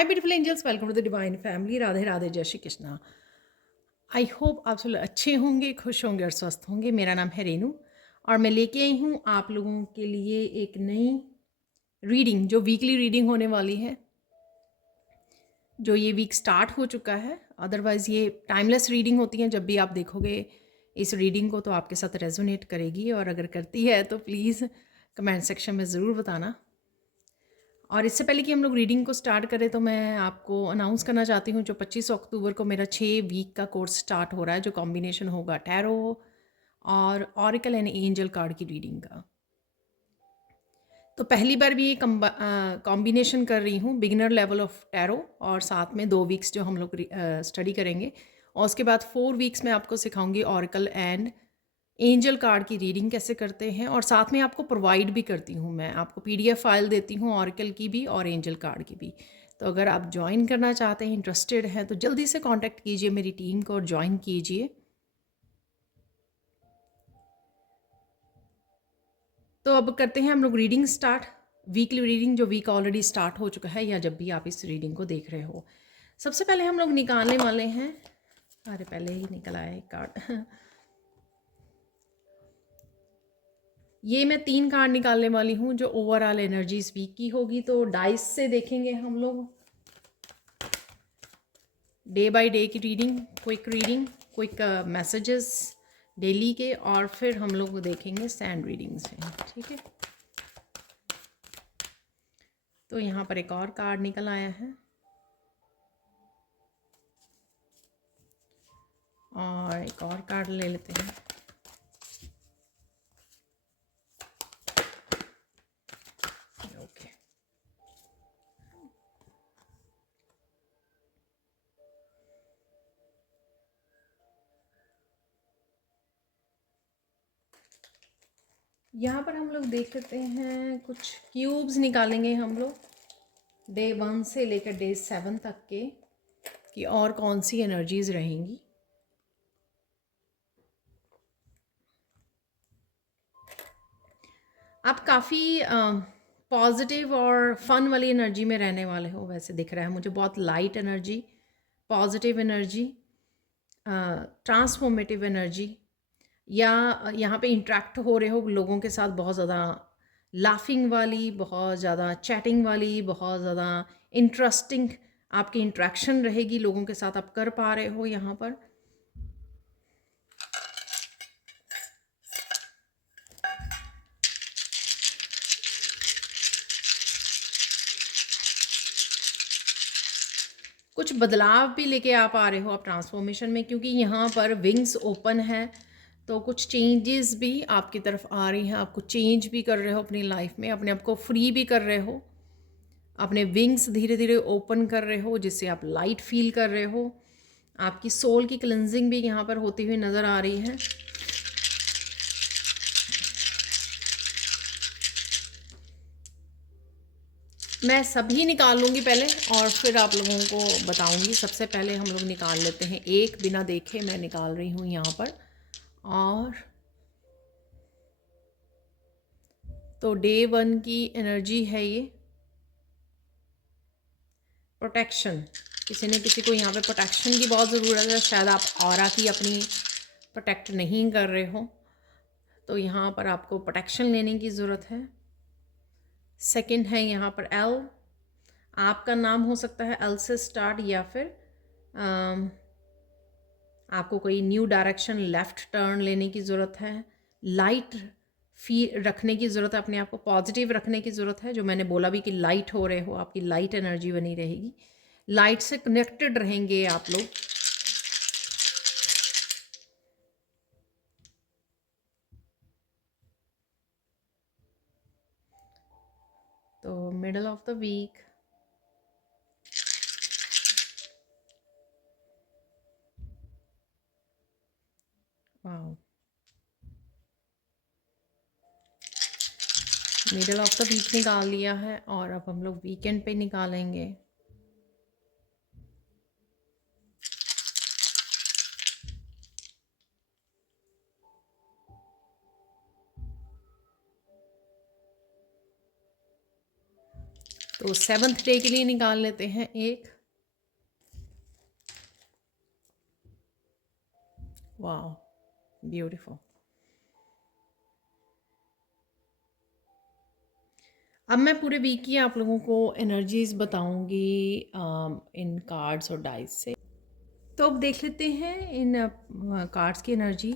Hi beautiful angels, welcome to the divine family. Radhe Radhe, जय Shri Krishna. I hope आप सब अच्छे होंगे, खुश होंगे और स्वस्थ होंगे। मेरा नाम है रेनू और मैं लेके आई हूँ आप लोगों के लिए एक नई रीडिंग, जो वीकली रीडिंग होने वाली है। जो ये वीक स्टार्ट हो चुका है, अदरवाइज़ ये टाइमलेस रीडिंग होती है। जब भी आप देखोगे इस रीडिंग को तो आपके साथ रेजोनेट करेगी, और अगर करती है तो प्लीज़ कमेंट सेक्शन में ज़रूर बताना। और इससे पहले कि हम लोग रीडिंग को स्टार्ट करें तो मैं आपको अनाउंस करना चाहती हूँ, जो 25 अक्टूबर को मेरा 6 वीक का कोर्स स्टार्ट हो रहा है, जो कॉम्बिनेशन होगा टैरो और ऑरिकल एंड एंजल कार्ड की रीडिंग का। तो पहली बार भी ये कॉम्बिनेशन कर रही हूँ, बिगिनर लेवल ऑफ टैरो, और साथ में 2 वीक्स जो हम लोग स्टडी करेंगे, और उसके बाद 4 वीक्स में आपको सिखाऊंगी ऑरिकल एंड एंजल कार्ड की रीडिंग कैसे करते हैं। और साथ में आपको प्रोवाइड भी करती हूँ, मैं आपको पीडीएफ फाइल देती हूँ ऑरिकल की भी और एंजल कार्ड की भी। तो अगर आप ज्वाइन करना चाहते हैं, इंटरेस्टेड हैं, तो जल्दी से कांटेक्ट कीजिए मेरी टीम को और ज्वाइन कीजिए। तो अब करते हैं हम लोग रीडिंग स्टार्ट, वीकली रीडिंग, जो वीक ऑलरेडी स्टार्ट हो चुका है, या जब भी आप इस रीडिंग को देख रहे हो। सबसे पहले हम लोग निकालने वाले हैं, अरे पहले ही निकल आया एक कार्ड ये मैं 3 कार्ड निकालने वाली हूँ, जो ओवरऑल एनर्जीज वीक की होगी। तो डाइस से देखेंगे हम लोग डे बाय डे की रीडिंग, क्विक मैसेजेस डेली के, और फिर हम लोग देखेंगे सैंड रीडिंग्स में, ठीक है। तो यहाँ पर एक और कार्ड निकल आया है, और एक और कार्ड ले लेते हैं। ओके, यहाँ पर हम लोग देख सकते हैं कुछ क्यूब्स निकालेंगे हम लोग डे 1 से लेकर डे 7 तक के, कि और कौन सी एनर्जीज रहेंगी। आप काफ़ी पॉजिटिव और फन वाली एनर्जी में रहने वाले हो, वैसे दिख रहा है मुझे। बहुत light energy, positive energy, transformative energy, या यहाँ पे इंटरेक्ट हो रहे हो लोगों के साथ, बहुत ज़्यादा लाफिंग वाली, बहुत ज़्यादा चैटिंग वाली, बहुत ज़्यादा इंटरेस्टिंग आपकी इंट्रैक्शन रहेगी लोगों के साथ, आप कर पा रहे हो यहाँ पर। कुछ बदलाव भी लेके आप आ रहे हो आप ट्रांसफॉर्मेशन में, क्योंकि यहाँ पर विंग्स ओपन है, तो कुछ चेंजेस भी आपकी तरफ आ रही हैं। आप कुछ चेंज भी कर रहे हो अपनी लाइफ में, अपने आप को फ्री भी कर रहे हो, अपने विंग्स धीरे धीरे ओपन कर रहे हो, जिससे आप लाइट फील कर रहे हो। आपकी सोल की क्लिनजिंग भी यहाँ पर होती हुई नज़र आ रही है। मैं सभी निकाल लूँगी पहले, और फिर आप लोगों को बताऊँगी। सबसे पहले हम लोग निकाल लेते हैं एक, बिना देखे मैं निकाल रही हूँ यहाँ पर। और तो डे 1 की एनर्जी है ये प्रोटेक्शन। किसी ने किसी को यहाँ पे प्रोटेक्शन की बहुत ज़रूरत है, शायद आप ऑरा की अपनी प्रोटेक्ट नहीं कर रहे हो, तो यहाँ पर आपको प्रोटेक्शन लेने की ज़रूरत है। सेकंड है यहाँ पर एल, आपका नाम हो सकता है एल से स्टार्ट, या फिर आपको कोई न्यू डायरेक्शन, लेफ़्ट टर्न लेने की ज़रूरत है। लाइट रखने की ज़रूरत है, अपने आप को पॉजिटिव रखने की ज़रूरत है। जो मैंने बोला भी कि लाइट हो रहे हो, आपकी लाइट एनर्जी बनी रहेगी, लाइट से कनेक्टेड रहेंगे आप लोग। तो middle of the week, wow, middle of the week निकाल लिया है, और अब हम लोग वीकेंड पे निकालेंगे। तो 7th डे के लिए निकाल लेते हैं एक। वाह, ब्यूटीफुल। अब मैं पूरे वीक की आप लोगों को एनर्जीज बताऊंगी इन कार्ड्स और डाइस से। तो अब देख लेते हैं इन कार्ड्स की एनर्जी।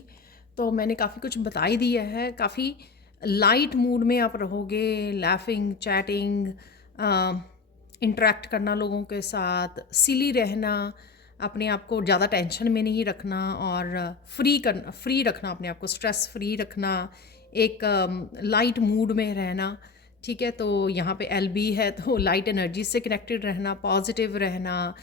तो मैंने काफ़ी कुछ बता ही दिया है। काफ़ी लाइट मूड में आप रहोगे, लाफिंग, चैटिंग, इंटरेक्ट करना लोगों के साथ, सिली रहना, अपने आप को ज़्यादा टेंशन में नहीं रखना और फ्री रखना, अपने आप को स्ट्रेस फ्री रखना, एक लाइट मूड में रहना। ठीक है, तो यहाँ पे एलबी है तो लाइट एनर्जी से कनेक्टेड रहना, पॉजिटिव रहना,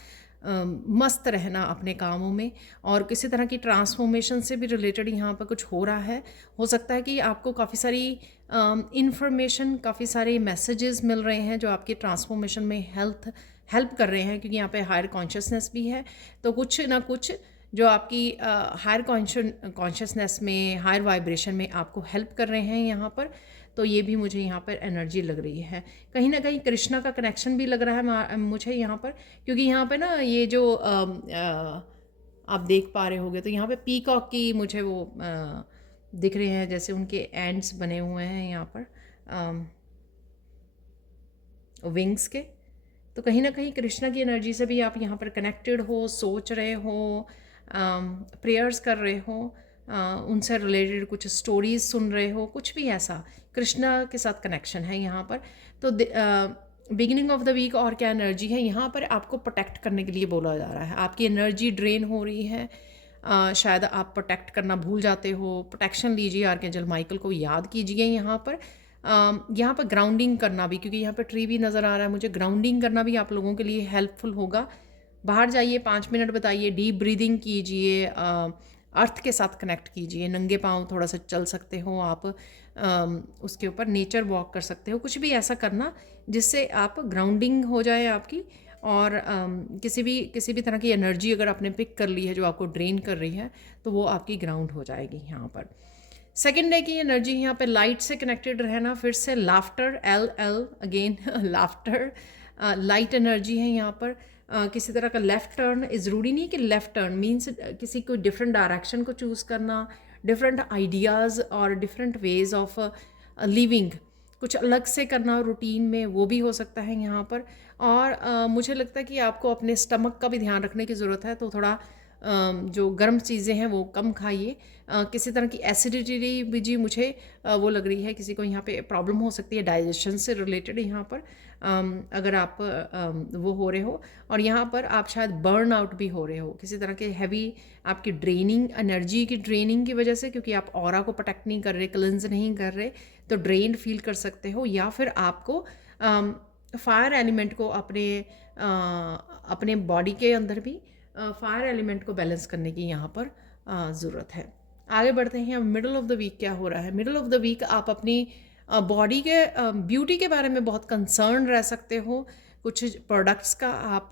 मस्त रहना अपने कामों में। और किसी तरह की ट्रांसफॉर्मेशन से भी रिलेटेड यहाँ पर कुछ हो रहा है। हो सकता है कि आपको काफ़ी सारी इंफॉर्मेशन, काफ़ी सारे मैसेजेस मिल रहे हैं जो आपकी ट्रांसफॉर्मेशन में हेल्प कर रहे हैं, क्योंकि यहाँ पे हायर कॉन्शियसनेस भी है। तो कुछ ना कुछ जो आपकी हायर कॉन्शियसनेस में, हायर वाइब्रेशन में आपको हेल्प कर रहे हैं यहाँ पर। तो ये भी मुझे यहाँ पर एनर्जी लग रही है। कहीं ना कहीं कृष्णा का कनेक्शन भी लग रहा है मुझे यहाँ पर, क्योंकि यहाँ पे ना ये जो आप देख पा रहे होगे तो यहाँ पे पीकॉक की मुझे वो दिख रहे हैं, जैसे उनके एंड्स बने हुए हैं यहाँ पर विंग्स के। तो कहीं ना कहीं कृष्णा की एनर्जी से भी आप यहाँ पर कनेक्टेड हो, सोच रहे हो, प्रेयर्स कर रहे हो, उनसे रिलेटेड कुछ स्टोरीज सुन रहे हो, कुछ भी ऐसा कृष्णा के साथ कनेक्शन है यहाँ पर। तो बिगिनिंग ऑफ द वीक और क्या एनर्जी है यहाँ पर, आपको प्रोटेक्ट करने के लिए बोला जा रहा है। आपकी एनर्जी ड्रेन हो रही है, शायद आप प्रोटेक्ट करना भूल जाते हो। प्रोटेक्शन लीजिए, आर्कएंजल माइकल को याद कीजिए यहाँ पर। यहाँ पर ग्राउंडिंग करना भी, क्योंकि यहाँ पर ट्री भी नज़र आ रहा है मुझे, ग्राउंडिंग करना भी आप लोगों के लिए हेल्पफुल होगा। बाहर जाइए, 5 मिनट बताइए, डीप ब्रीदिंग कीजिए, अर्थ के साथ कनेक्ट कीजिए, नंगे पाँव थोड़ा सा चल सकते हो आप, उसके ऊपर नेचर वॉक कर सकते हो, कुछ भी ऐसा करना जिससे आप ग्राउंडिंग हो जाए आपकी। और किसी भी तरह की एनर्जी अगर आपने पिक कर ली है जो आपको ड्रेन कर रही है, तो वो आपकी ग्राउंड हो जाएगी यहाँ पर। सेकेंड डे की एनर्जी यहाँ पे लाइट से कनेक्टेड रहना, फिर से laughter, L again laughter, light energy है यहाँ पर। किसी तरह का लेफ़्ट टर्न, ज़रूरी नहीं कि लेफ़्ट टर्न मीन्स किसी को डिफरेंट डायरेक्शन को चूज़ करना, डिफरेंट आइडियाज़ और डिफरेंट वेज ऑफ लिविंग, कुछ अलग से करना रूटीन में, वो भी हो सकता है यहाँ पर। और मुझे लगता है कि आपको अपने स्टमक का भी ध्यान रखने की ज़रूरत है, तो थोड़ा जो गर्म चीज़ें हैं वो कम खाइए। किसी तरह की एसिडिटी भी जी मुझे वो लग रही है, किसी को यहाँ पे प्रॉब्लम हो सकती है डाइजेशन से रिलेटेड यहाँ पर, अगर आप वो हो रहे हो। और यहाँ पर आप शायद बर्न आउट भी हो रहे हो, किसी तरह के हैवी आपकी ड्रेनिंग, एनर्जी की ड्रेनिंग की वजह से, क्योंकि आप ऑरा को प्रोटेक्ट नहीं कर रहे, क्लेंज नहीं कर रहे, तो ड्रेन फील कर सकते हो। या फिर आपको फायर एलिमेंट को अपने बॉडी के अंदर भी फायर एलिमेंट को बैलेंस करने की यहाँ पर ज़रूरत है। आगे बढ़ते हैं। मिडल ऑफ द वीक क्या हो रहा है? मिडल ऑफ द वीक आप अपनी बॉडी के ब्यूटी के बारे में बहुत कंसर्न रह सकते हो। कुछ प्रोडक्ट्स का आप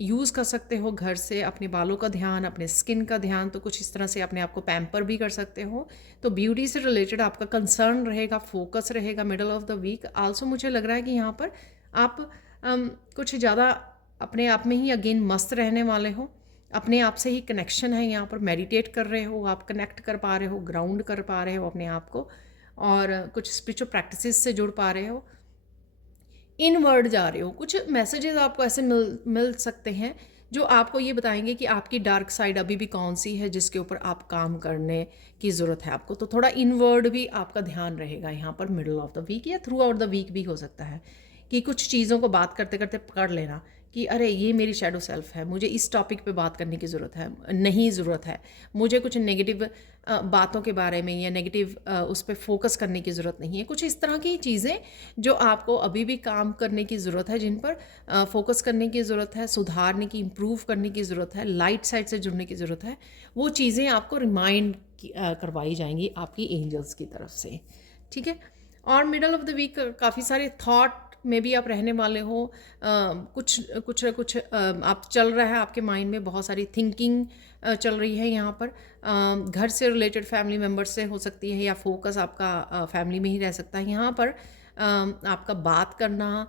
यूज़ कर सकते हो घर से, अपने बालों का ध्यान, अपने स्किन का ध्यान, तो कुछ इस तरह से अपने आप को पैम्पर भी कर सकते हो। तो ब्यूटी से रिलेटेड आपका कंसर्न रहेगा, फोकस रहेगा middle of the week. Also मुझे लग रहा है कि यहाँ पर आप कुछ ज़्यादा अपने आप में ही अगेन मस्त रहने वाले हो, अपने आप से ही कनेक्शन है यहाँ पर, मेडिटेट कर रहे हो आप, कनेक्ट कर पा रहे हो, ग्राउंड कर पा रहे हो अपने आप को, और कुछ स्पिरिचुअल प्रैक्टिसेस से जुड़ पा रहे हो, इनवर्ड जा रहे हो। कुछ मैसेजेस आपको ऐसे मिल सकते हैं जो आपको ये बताएंगे कि आपकी डार्क साइड अभी भी कौन सी है जिसके ऊपर आप काम करने की ज़रूरत है आपको। तो थोड़ा इनवर्ड भी आपका ध्यान रहेगा यहाँ पर मिडल ऑफ द वीक, या थ्रू आउट द वीक भी हो सकता है कि कुछ चीज़ों को बात करते करते पकड़ लेना कि अरे ये मेरी शैडो सेल्फ है, मुझे इस टॉपिक पे बात करने की ज़रूरत है, नहीं ज़रूरत है, मुझे कुछ नेगेटिव बातों के बारे में या नेगेटिव उस पर फोकस करने की ज़रूरत नहीं है। कुछ इस तरह की चीज़ें जो आपको अभी भी काम करने की ज़रूरत है, जिन पर फोकस करने की ज़रूरत है, सुधारने की, इम्प्रूव करने की ज़रूरत है, लाइट साइड से जुड़ने की ज़रूरत है, वो चीज़ें आपको रिमाइंड करवाई जाएंगी आपकी एंजल्स की तरफ से। ठीक है। और मिडल ऑफ द वीक काफ़ी सारे थॉट में भी आप रहने वाले हो, कुछ आप चल रहा है आपके माइंड में, बहुत सारी थिंकिंग चल रही है यहाँ पर। घर से रिलेटेड फैमिली मेम्बर से हो सकती है, या फोकस आपका फैमिली में ही रह सकता है यहाँ पर। आपका बात करना,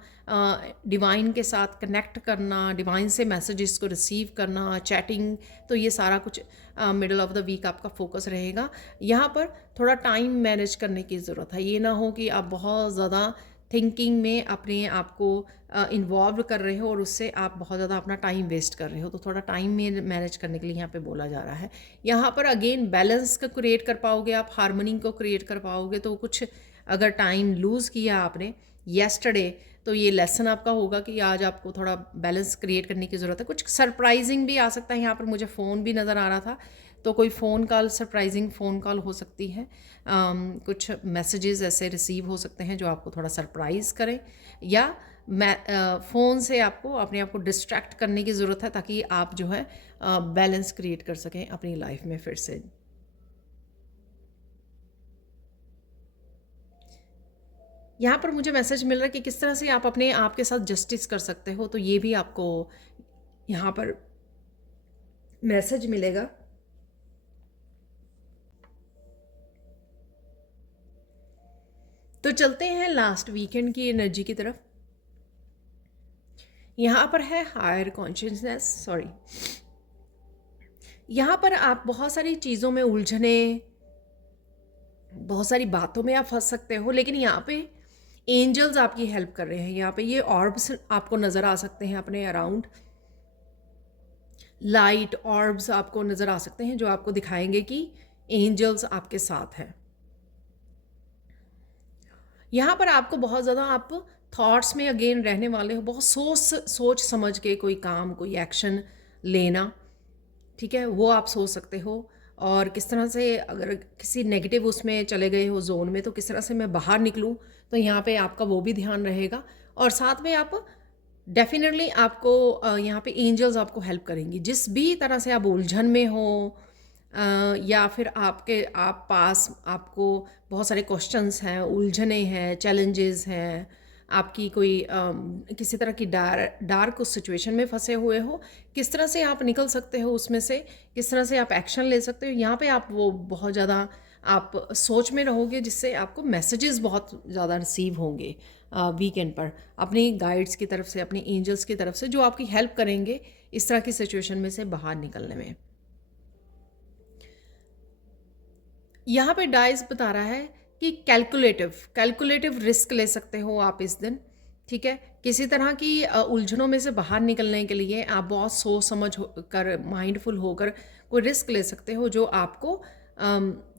डिवाइन के साथ कनेक्ट करना, डिवाइन से मैसेजेस को रिसीव करना, चैटिंग, तो ये सारा कुछ मिडल ऑफ द वीक आपका फोकस रहेगा। यहाँ पर थोड़ा टाइम मैनेज करने की ज़रूरत है। ये ना हो कि आप बहुत ज़्यादा थिंकिंग में अपने आप को इन्वॉल्व कर रहे हो और उससे आप बहुत ज़्यादा अपना टाइम वेस्ट कर रहे हो। तो थोड़ा टाइम में मैनेज करने के लिए यहाँ पे बोला जा रहा है। यहाँ पर अगेन बैलेंस को क्रिएट कर पाओगे आप, हार्मनी को क्रिएट कर पाओगे। तो कुछ अगर टाइम लूज़ किया आपने येस्टरडे, तो ये लेसन आपका होगा कि आज आपको थोड़ा बैलेंस क्रिएट करने की ज़रूरत है। कुछ सरप्राइजिंग भी आ सकता है। यहाँ पर मुझे फ़ोन भी नज़र आ रहा था, तो कोई phone call, surprising phone call हो सकती है। कुछ मैसेजेस ऐसे रिसीव हो सकते हैं जो आपको थोड़ा सरप्राइज़ करें, या फ़ोन से आपको अपने आप को डिस्ट्रैक्ट करने की ज़रूरत है ताकि आप जो है बैलेंस क्रिएट कर सकें अपनी लाइफ में फिर से। यहाँ पर मुझे मैसेज मिल रहा है कि किस तरह से आप अपने आप के साथ जस्टिस कर सकते हो, तो ये भी आपको यहाँ पर मैसेज मिलेगा। तो चलते हैं लास्ट वीकेंड की एनर्जी की तरफ। यहाँ पर है हायर कॉन्शियसनेस, सॉरी, यहाँ पर आप बहुत सारी चीज़ों में उलझने, बहुत सारी बातों में आप फंस सकते हो, लेकिन यहाँ पे एंजल्स आपकी हेल्प कर रहे हैं। यहाँ पे ये ऑर्ब्स आपको नज़र आ सकते हैं अपने अराउंड, लाइट ऑर्ब्स आपको नज़र आ सकते हैं जो आपको दिखाएंगे कि एंजल्स आपके साथ हैं। यहाँ पर आपको बहुत ज़्यादा आप थॉट्स में अगेन रहने वाले हो, बहुत सोच समझ के कोई काम, कोई एक्शन लेना, ठीक है, वो आप सोच सकते हो। और किस तरह से अगर किसी नेगेटिव उसमें चले गए हो जोन में, तो किस तरह से मैं बाहर निकलूँ, तो यहाँ पे आपका वो भी ध्यान रहेगा। और साथ में आप डेफिनेटली आपको यहाँ पे एंजल्स आपको हेल्प करेंगी जिस भी तरह से आप उलझन में हो, या फिर आप पास आपको बहुत सारे क्वेश्चंस हैं, उलझने हैं, चैलेंजेस हैं, आपकी कोई किसी तरह की डार्क उस सिचुएशन में फंसे हुए हो, किस तरह से आप निकल सकते हो उसमें से, किस तरह से आप एक्शन ले सकते हो। यहाँ पे आप वो बहुत ज़्यादा आप सोच में रहोगे, जिससे आपको मैसेजेस बहुत ज़्यादा रिसीव होंगे वीकेंड पर अपनी गाइड्स की तरफ से, अपनी एंजल्स की तरफ से, जो आपकी हेल्प करेंगे इस तरह की सिचुएशन में से बाहर निकलने में। यहाँ पे डाइस बता रहा है कि कैलकुलेटिव रिस्क ले सकते हो आप इस दिन, ठीक है। किसी तरह की उलझनों में से बाहर निकलने के लिए आप बहुत सोच समझ कर, माइंडफुल होकर कोई रिस्क ले सकते हो जो आपको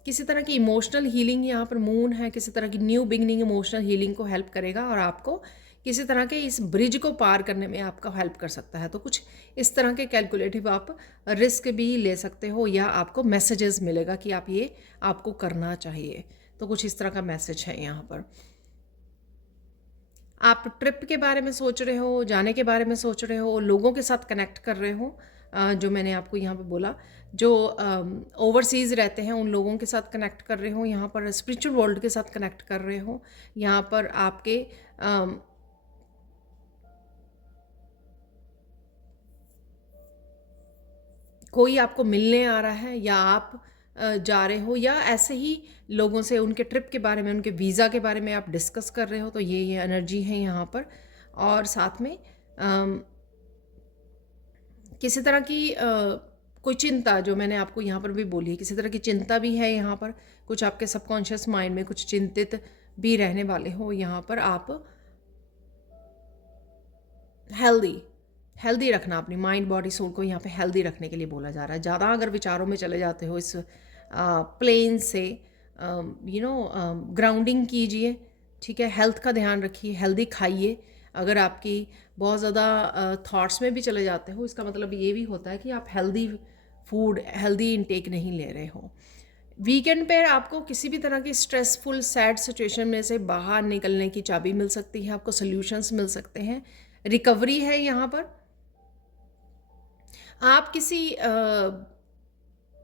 किसी तरह की इमोशनल हीलिंग, यहाँ पर मून है, किसी तरह की न्यू बिगनिंग इमोशनल हीलिंग को हेल्प करेगा और आपको किसी तरह के इस ब्रिज को पार करने में आपका हेल्प कर सकता है। तो कुछ इस तरह के कैलकुलेटिव आप रिस्क भी ले सकते हो, या आपको मैसेजेस मिलेगा कि आप ये आपको करना चाहिए। तो कुछ इस तरह का मैसेज है यहाँ पर। आप ट्रिप के बारे में सोच रहे हो, जाने के बारे में सोच रहे हो, लोगों के साथ कनेक्ट कर रहे हो, जो मैंने आपको यहाँ पे बोला, जो ओवरसीज़ रहते हैं उन लोगों के साथ कनेक्ट कर रहे हो, यहाँ पर स्पिरिचुअल वर्ल्ड के साथ कनेक्ट कर रहे हो, यहाँ पर आपके कोई आपको मिलने आ रहा है, या आप जा रहे हो, या ऐसे ही लोगों से उनके ट्रिप के बारे में, उनके वीज़ा के बारे में आप डिस्कस कर रहे हो। तो ये एनर्जी है यहाँ पर। और साथ में किसी तरह की कोई चिंता, जो मैंने आपको यहाँ पर भी बोली है, किसी तरह की चिंता भी है यहाँ पर। कुछ आपके सबकॉन्शियस माइंड में कुछ चिंतित भी रहने वाले हो। यहाँ पर आप हेल्दी रखना, अपनी माइंड बॉडी सोल को यहाँ पे हेल्दी रखने के लिए बोला जा रहा है। ज़्यादा अगर विचारों में चले जाते हो इस प्लेन से, ग्राउंडिंग कीजिए, ठीक है। हेल्थ का ध्यान रखिए, हेल्दी खाइए। अगर आपकी बहुत ज़्यादा थॉट्स में भी चले जाते हो, इसका मतलब ये भी होता है कि आप हेल्दी फूड, हेल्दी इनटेक नहीं ले रहे हो। वीकेंड पर आपको किसी भी तरह की स्ट्रेसफुल सैड सिचुएशन में से बाहर निकलने की चाबी मिल सकती है, आपको सॉल्यूशंस मिल सकते हैं, रिकवरी है यहाँ पर। आप किसी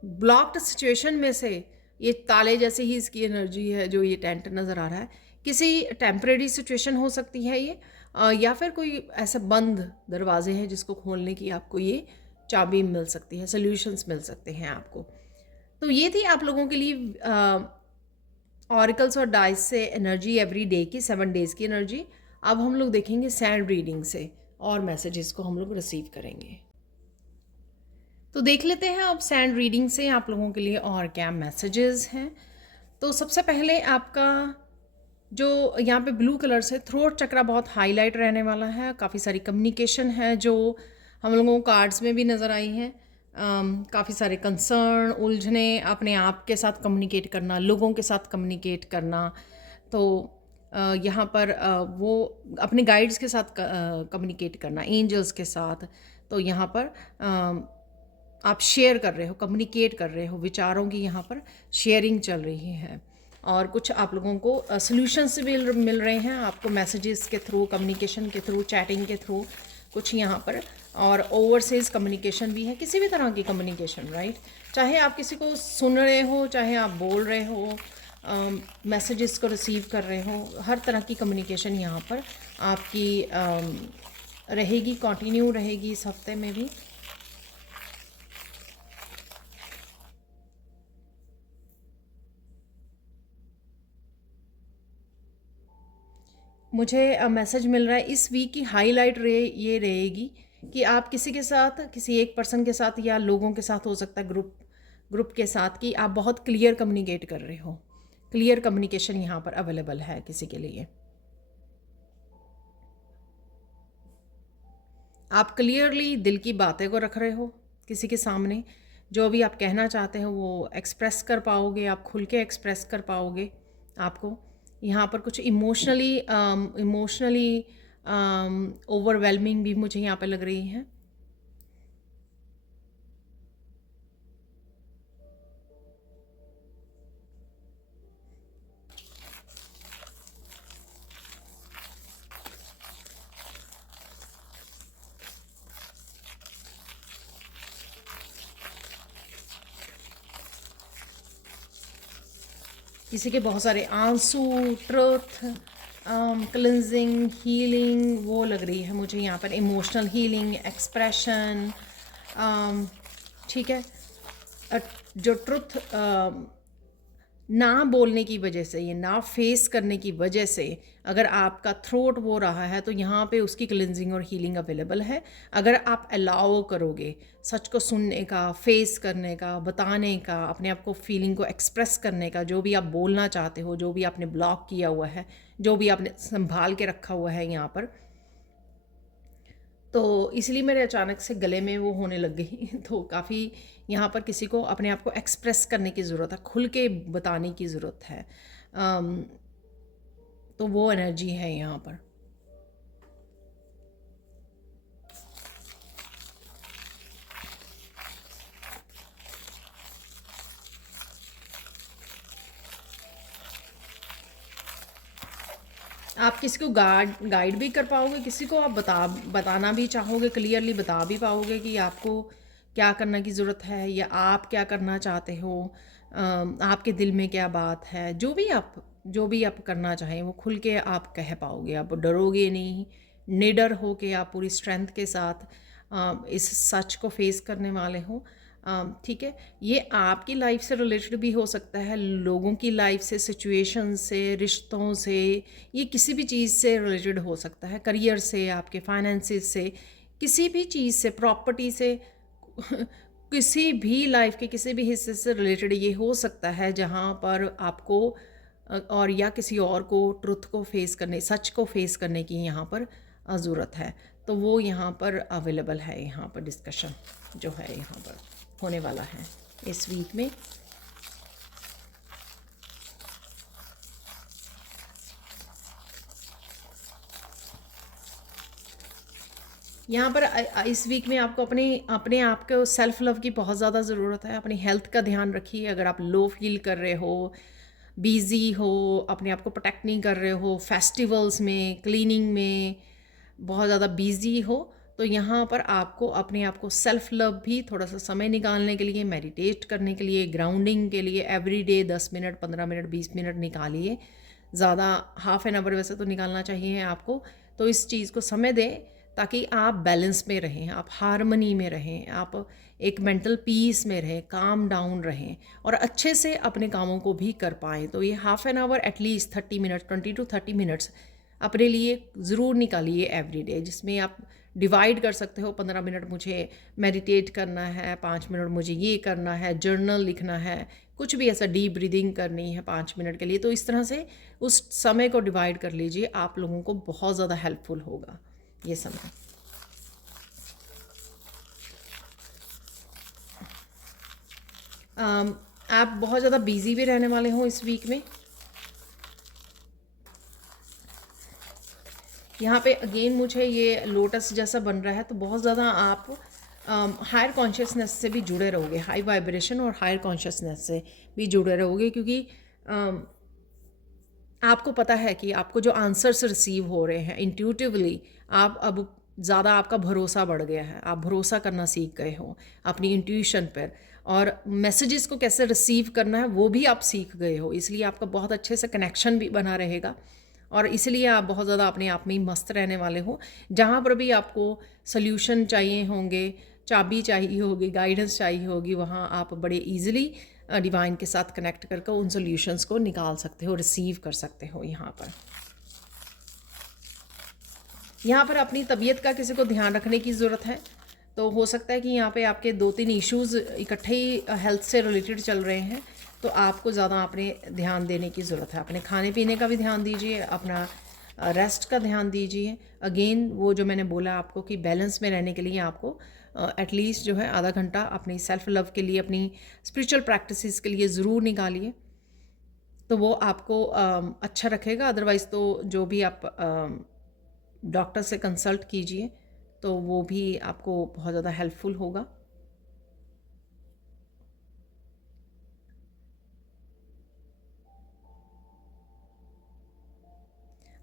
ब्लॉक्ड सिचुएशन में से, ये ताले जैसे ही इसकी एनर्जी है जो ये टेंट नज़र आ रहा है, किसी टेम्परेरी सिचुएशन हो सकती है ये, या फिर कोई ऐसे बंद दरवाजे हैं जिसको खोलने की आपको ये चाबी मिल सकती है, सॉल्यूशंस मिल सकते हैं आपको। तो ये थी आप लोगों के लिए ऑरिकल्स और डाइस से एनर्जी एवरी डे की 7 डेज़ की एनर्जी। अब हम लोग देखेंगे सैंड रीडिंग से और मैसेजेस को हम लोग रिसीव करेंगे। तो देख लेते हैं अब सैंड रीडिंग से आप लोगों के लिए और क्या मैसेजेस हैं। तो सबसे पहले आपका जो यहाँ पे ब्लू कलर से थ्रोट चक्रा बहुत हाईलाइट रहने वाला है। काफ़ी सारी कम्युनिकेशन है जो हम लोगों को कार्ड्स में भी नज़र आई हैं। काफ़ी सारे कंसर्न, उलझने, अपने आप के साथ कम्युनिकेट करना, लोगों के साथ कम्युनिकेट करना। तो यहाँ पर वो अपने गाइड्स के साथ कम्युनिकेट करना, एंजल्स के साथ। तो यहाँ पर आप शेयर कर रहे हो, कम्युनिकेट कर रहे हो, विचारों की यहाँ पर शेयरिंग चल रही है। और कुछ आप लोगों को सॉल्यूशंस भी मिल रहे हैं आपको मैसेजेस के थ्रू, कम्युनिकेशन के थ्रू, चैटिंग के थ्रू कुछ यहाँ पर। और ओवरसीज कम्युनिकेशन भी है, किसी भी तरह की कम्युनिकेशन, राइट। चाहे आप किसी को सुन रहे हो, चाहे आप बोल रहे हो, मैसेजेस को रिसीव कर रहे हो, हर तरह की कम्युनिकेशन यहाँ पर आपकी रहेगी, कंटिन्यू रहेगी इस हफ्ते में भी। मुझे मैसेज मिल रहा है इस वीक की हाईलाइट ये रहेगी कि आप किसी के साथ, किसी एक पर्सन के साथ या लोगों के साथ हो सकता है, ग्रुप के साथ, कि आप बहुत क्लियर कम्युनिकेट कर रहे हो। क्लियर कम्युनिकेशन यहाँ पर अवेलेबल है किसी के लिए। आप क्लियरली दिल की बातें को रख रहे हो किसी के सामने। जो भी आप कहना चाहते हो वो एक्सप्रेस कर पाओगे, आप खुल के एक्सप्रेस कर पाओगे। आपको यहाँ पर कुछ इमोशनली ओवरवेलमिंग भी मुझे यहाँ पर लग रही है। किसी के बहुत सारे आंसू, ट्रुथ, क्लिनजिंग, हीलिंग वो लग रही है मुझे यहाँ पर। इमोशनल हीलिंग, एक्सप्रेशन, ठीक है। जो ट्रुथ ना बोलने की वजह से, ये ना फेस करने की वजह से अगर आपका थ्रोट वो रहा है, तो यहाँ पे उसकी क्लिनजिंग और हीलिंग अवेलेबल है। अगर आप अलाउ करोगे सच को सुनने का, फेस करने का, बताने का, अपने आप को फीलिंग को एक्सप्रेस करने का, जो भी आप बोलना चाहते हो, जो भी आपने ब्लॉक किया हुआ है, जो भी आपने संभाल के रखा हुआ है यहाँ पर, तो इसलिए मेरे अचानक से गले में वो होने लग गई। तो काफ़ी यहाँ पर किसी को अपने आप को एक्सप्रेस करने की ज़रूरत है, खुल के बताने की ज़रूरत है। तो वो एनर्जी है यहाँ पर। आप किसी को गाइड भी कर पाओगे, किसी को आप बताना भी चाहोगे, क्लियरली बता भी पाओगे कि आपको क्या करने की ज़रूरत है या आप क्या करना चाहते हो, आपके दिल में क्या बात है। जो भी आप करना चाहें वो खुल के आप कह पाओगे। आप डरोगे नहीं, निडर हो के आप पूरी स्ट्रेंथ के साथ इस सच को फेस करने वाले हो। ठीक है। ये आपकी लाइफ से रिलेटेड भी हो सकता है, लोगों की लाइफ से, सिचुएशन से, रिश्तों से, ये किसी भी चीज़ से रिलेटेड हो सकता है, करियर से, आपके फाइनेंसिस से, किसी भी चीज़ से, प्रॉपर्टी से, किसी भी लाइफ के किसी भी हिस्से से रिलेटेड ये हो सकता है जहाँ पर आपको और या किसी और को ट्रुथ को फेस करने, सच को फेस करने की यहाँ पर ज़रूरत है। तो वो यहाँ पर अवेलेबल है, यहाँ पर डिस्कशन जो है यहाँ पर होने वाला है इस वीक में। यहाँ पर इस वीक में आपको अपने आप को सेल्फ लव की बहुत ज़्यादा ज़रूरत है। अपनी हेल्थ का ध्यान रखिए। अगर आप लो फील कर रहे हो, बिज़ी हो, अपने आप को प्रोटेक्ट नहीं कर रहे हो, फेस्टिवल्स में, क्लीनिंग में बहुत ज़्यादा बिज़ी हो, तो यहाँ पर आपको अपने आप को सेल्फ लव भी थोड़ा सा समय निकालने के लिए, मेडिटेट करने के लिए, ग्राउंडिंग के लिए every day 10 minute, 15 minute, 20 minute निकालिए। ज़्यादा हाफ एन आवर वैसे तो निकालना चाहिए आपको। तो इस चीज़ को समय दें ताकि आप बैलेंस में रहें, आप हारमनी में रहें, आप एक मेंटल पीस में रहें, काम डाउन रहें और अच्छे से अपने कामों को भी कर पाएँ। तो ये half an hour at least 30 minute 20 to 30 minutes अपने लिए ज़रूर निकालिए एवरीडे, जिसमें आप डिवाइड कर सकते हो। 15 मिनट मुझे मेडिटेट करना है, 5 मिनट मुझे ये करना है, जर्नल लिखना है, कुछ भी ऐसा डीप ब्रीदिंग करनी है 5 मिनट के लिए। तो इस तरह से उस समय को डिवाइड कर लीजिए, आप लोगों को बहुत ज़्यादा हेल्पफुल होगा ये समय। आप बहुत ज़्यादा बिजी भी रहने वाले हो इस वीक में। यहाँ पे अगेन मुझे ये लोटस जैसा बन रहा है, तो बहुत ज़्यादा आप हायर कॉन्शियसनेस से भी जुड़े रहोगे, हाई वाइब्रेशन और हायर कॉन्शियसनेस से भी जुड़े रहोगे, क्योंकि आपको पता है कि आपको जो आंसर्स रिसीव हो रहे हैं इंट्यूटिवली, आप अब ज़्यादा आपका भरोसा बढ़ गया है, आप भरोसा करना सीख गए हो अपनी इंट्यूशन पर, और मैसेजेस को कैसे रिसीव करना है वो भी आप सीख गए हो। इसलिए आपका बहुत अच्छे से कनेक्शन भी बना रहेगा और इसलिए आप बहुत ज़्यादा अपने आप में ही मस्त रहने वाले हो। जहाँ पर भी आपको सल्यूशन चाहिए होंगे, चाबी चाहिए होगी, गाइडेंस चाहिए होगी, वहाँ आप बड़े ईजिली डिवाइन के साथ कनेक्ट करके उन सॉल्यूशंस को निकाल सकते हो, रिसीव कर सकते हो। यहाँ पर अपनी तबीयत का किसी को ध्यान रखने की ज़रूरत है। तो हो सकता है कि यहाँ पे आपके 2-3 इश्यूज़ इकट्ठे ही हेल्थ से रिलेटेड चल रहे हैं, तो आपको ज़्यादा अपने ध्यान देने की ज़रूरत है। अपने खाने पीने का भी ध्यान दीजिए, अपना रेस्ट का ध्यान दीजिए। अगेन वो जो मैंने बोला आपको कि बैलेंस में रहने के लिए आपको एटलीस्ट जो है आधा घंटा अपनी सेल्फ लव के लिए, अपनी स्पिरिचुअल प्रैक्टिसेस के लिए ज़रूर निकालिए, तो वो आपको अच्छा रखेगा। अदरवाइज़ तो जो भी आप डॉक्टर से कंसल्ट कीजिए, तो वो भी आपको बहुत ज़्यादा हेल्पफुल होगा।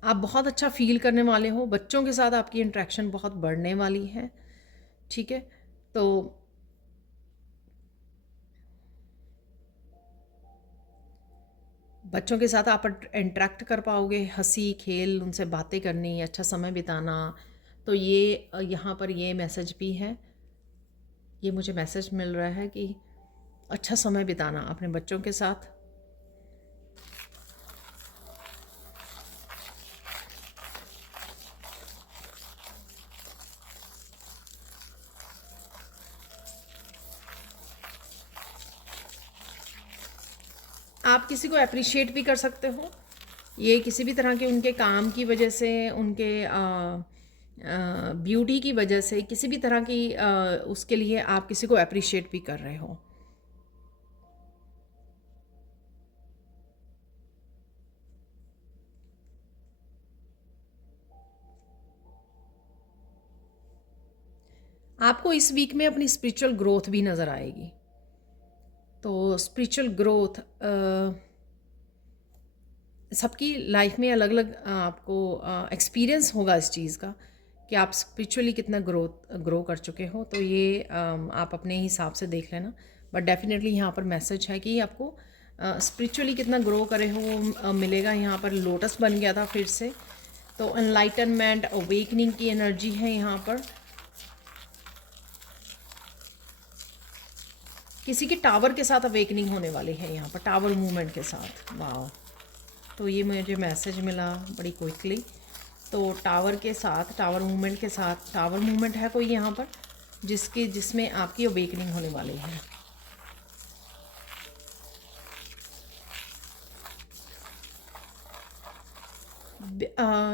आप बहुत अच्छा फ़ील करने वाले हो, बच्चों के साथ आपकी इंटरेक्शन बहुत बढ़ने वाली है, ठीक है? तो बच्चों के साथ आप इंटरेक्ट कर पाओगे, हंसी खेल, उनसे बातें करनी, अच्छा समय बिताना। तो ये यहाँ पर ये मैसेज भी है, ये मुझे मैसेज मिल रहा है कि अच्छा समय बिताना अपने बच्चों के साथ। आप किसी को अप्रिशिएट भी कर सकते हो, ये किसी भी तरह के उनके काम की वजह से, उनके ब्यूटी की वजह से, किसी भी तरह की उसके लिए आप किसी को अप्रिशिएट भी कर रहे हो। आपको इस वीक में अपनी स्पिरिचुअल ग्रोथ भी नज़र आएगी। तो स्पिरिचुअल ग्रोथ सबकी लाइफ में अलग अलग आपको एक्सपीरियंस होगा इस चीज़ का कि आप स्पिरिचुअली कितना ग्रो कर चुके हो। तो ये आप अपने हिसाब से देख लेना, बट डेफिनेटली यहाँ पर मैसेज है कि आपको स्पिरिचुअली कितना ग्रो करे हो वो मिलेगा। यहाँ पर लोटस बन गया था फिर से, तो एनलाइटनमेंट, अवेकनिंग की एनर्जी है यहाँ पर। किसी की टावर के साथ अवेकनिंग होने वाली है यहाँ पर, टावर मूवमेंट के साथ। वाह, तो ये मुझे मैसेज मिला बड़ी क्विकली। तो टावर के साथ, टावर मूवमेंट के साथ, टावर मूवमेंट है कोई यहाँ पर जिसमें आपकी अवेकनिंग होने वाली है।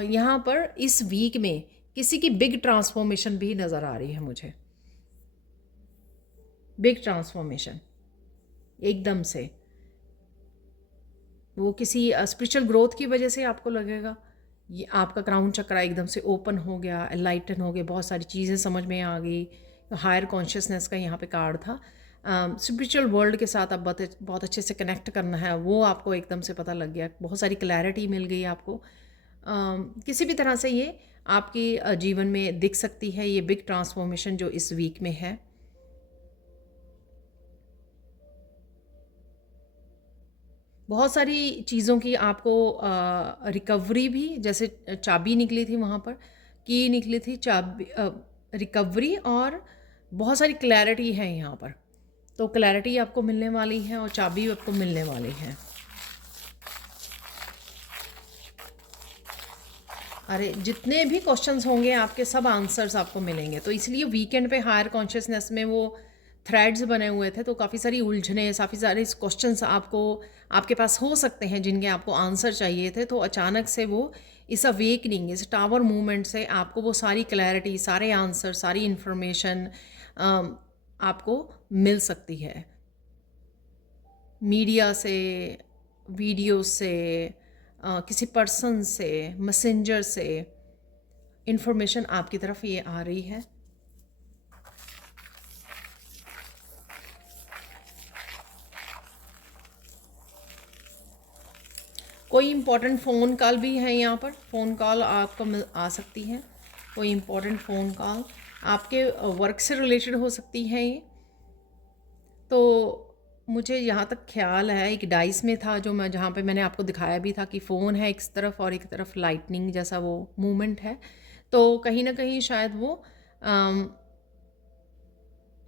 यहाँ पर इस वीक में किसी की बिग ट्रांसफॉर्मेशन भी नज़र आ रही है मुझे, बिग ट्रांसफॉर्मेशन एकदम से। वो किसी स्पिरिचुअल ग्रोथ की वजह से आपको लगेगा ये आपका क्राउन चक्रा एकदम से ओपन हो गया, एनलाइटन हो गया, बहुत सारी चीज़ें समझ में आ गई। हायर कॉन्शियसनेस का यहाँ पे कार्ड था। स्पिरिचुअल वर्ल्ड के साथ आप बहुत अच्छे से कनेक्ट करना है, वो आपको एकदम से पता लग गया, बहुत सारी क्लैरिटी मिल गई आपको। किसी भी तरह से ये आपके जीवन में दिख सकती है, ये बिग ट्रांसफॉर्मेशन जो इस वीक में है। बहुत सारी चीज़ों की आपको रिकवरी भी, जैसे चाबी निकली थी वहाँ पर की निकली थी, चाबी, रिकवरी, और बहुत सारी क्लैरिटी है यहाँ पर। तो क्लैरिटी आपको मिलने वाली है और चाबी आपको मिलने वाली है। अरे जितने भी क्वेश्चंस होंगे आपके सब आंसर्स आपको मिलेंगे। तो इसलिए वीकेंड पे हायर कॉन्शियसनेस में वो थ्रेड्स बने हुए थे, तो काफ़ी सारी उलझने, काफ़ी सारे क्वेश्चंस आपको आपके पास हो सकते हैं जिनके आपको आंसर चाहिए थे। तो अचानक से वो इस अवेकनिंग, इस टावर मूवमेंट से आपको वो सारी क्लैरिटी, सारे आंसर, सारी इंफॉर्मेशन आपको मिल सकती है। मीडिया से, वीडियो से, किसी पर्सन से, मैसेंजर से इंफॉर्मेशन आपकी तरफ ये आ रही है। कोई इम्पोर्टेंट फ़ोन कॉल भी है यहाँ पर, फ़ोन कॉल आपको आ सकती है। कोई इम्पोर्टेंट फ़ोन कॉल आपके वर्क से रिलेटेड हो सकती है ये। तो मुझे यहाँ तक ख्याल है, एक डाइस में था जो मैं, जहाँ पे मैंने आपको दिखाया भी था कि फ़ोन है एक तरफ और एक तरफ लाइटनिंग जैसा वो मूवमेंट है। तो कहीं ना कहीं शायद वो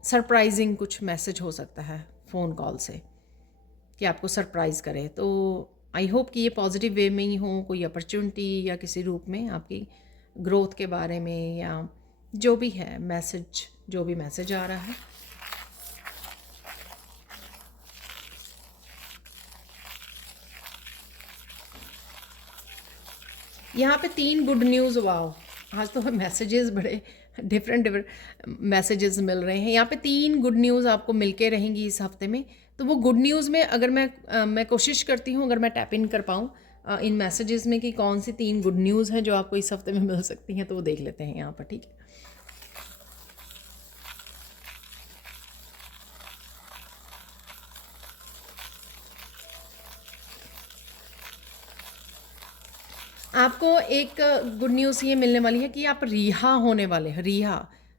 सरप्राइजिंग कुछ मैसेज हो सकता है फ़ोन कॉल से, कि आपको सरप्राइज़ करे। तो आई होप कि ये पॉजिटिव वे में ही हो, कोई अपॉर्चुनिटी या किसी रूप में आपकी ग्रोथ के बारे में, या जो भी है मैसेज, जो भी मैसेज आ रहा है। यहाँ पे 3 गुड न्यूज़। वाओ, आज तो मैसेजेस बड़े डिफरेंट मैसेजेस मिल रहे हैं। यहाँ पे 3 गुड न्यूज़ आपको मिलके रहेंगी इस हफ्ते में। तो वो गुड न्यूज़ में अगर मैं कोशिश करती हूँ, अगर मैं टैप इन कर पाऊँ इन मैसेजेस में कि कौन सी 3 गुड न्यूज़ हैं जो आपको इस हफ्ते में मिल सकती हैं, तो वो देख लेते हैं यहाँ पर, ठीक है। आपको एक गुड न्यूज़ ये मिलने वाली है कि आप रिहा होने वाले हैं,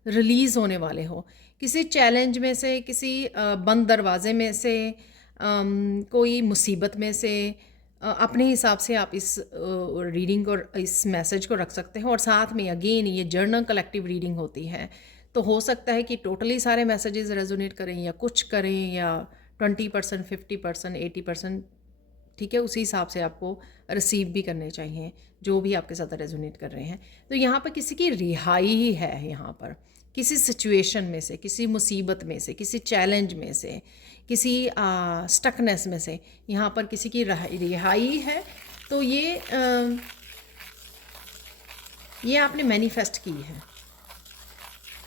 रिलीज़ होने वाले हो किसी चैलेंज में से, किसी बंद दरवाजे में से, कोई मुसीबत में से। अपने हिसाब से आप इस रीडिंग और इस मैसेज को रख सकते हो। और साथ में अगेन ये जर्नल कलेक्टिव रीडिंग होती है, तो हो सकता है कि टोटली सारे मैसेजेस रेजोनेट करें या कुछ करें, या 20%, 50%, 80%, ठीक है। उसी हिसाब से आपको रिसीव भी करने चाहिए जो भी आपके साथ रेजोनेट कर रहे हैं। तो यहाँ पर किसी की रिहाई ही है, यहाँ पर किसी सिचुएशन में से, किसी मुसीबत में से, किसी चैलेंज में से, किसी स्टकनेस में से, यहाँ पर किसी की रिहाई है। तो ये आपने मैनिफेस्ट की है,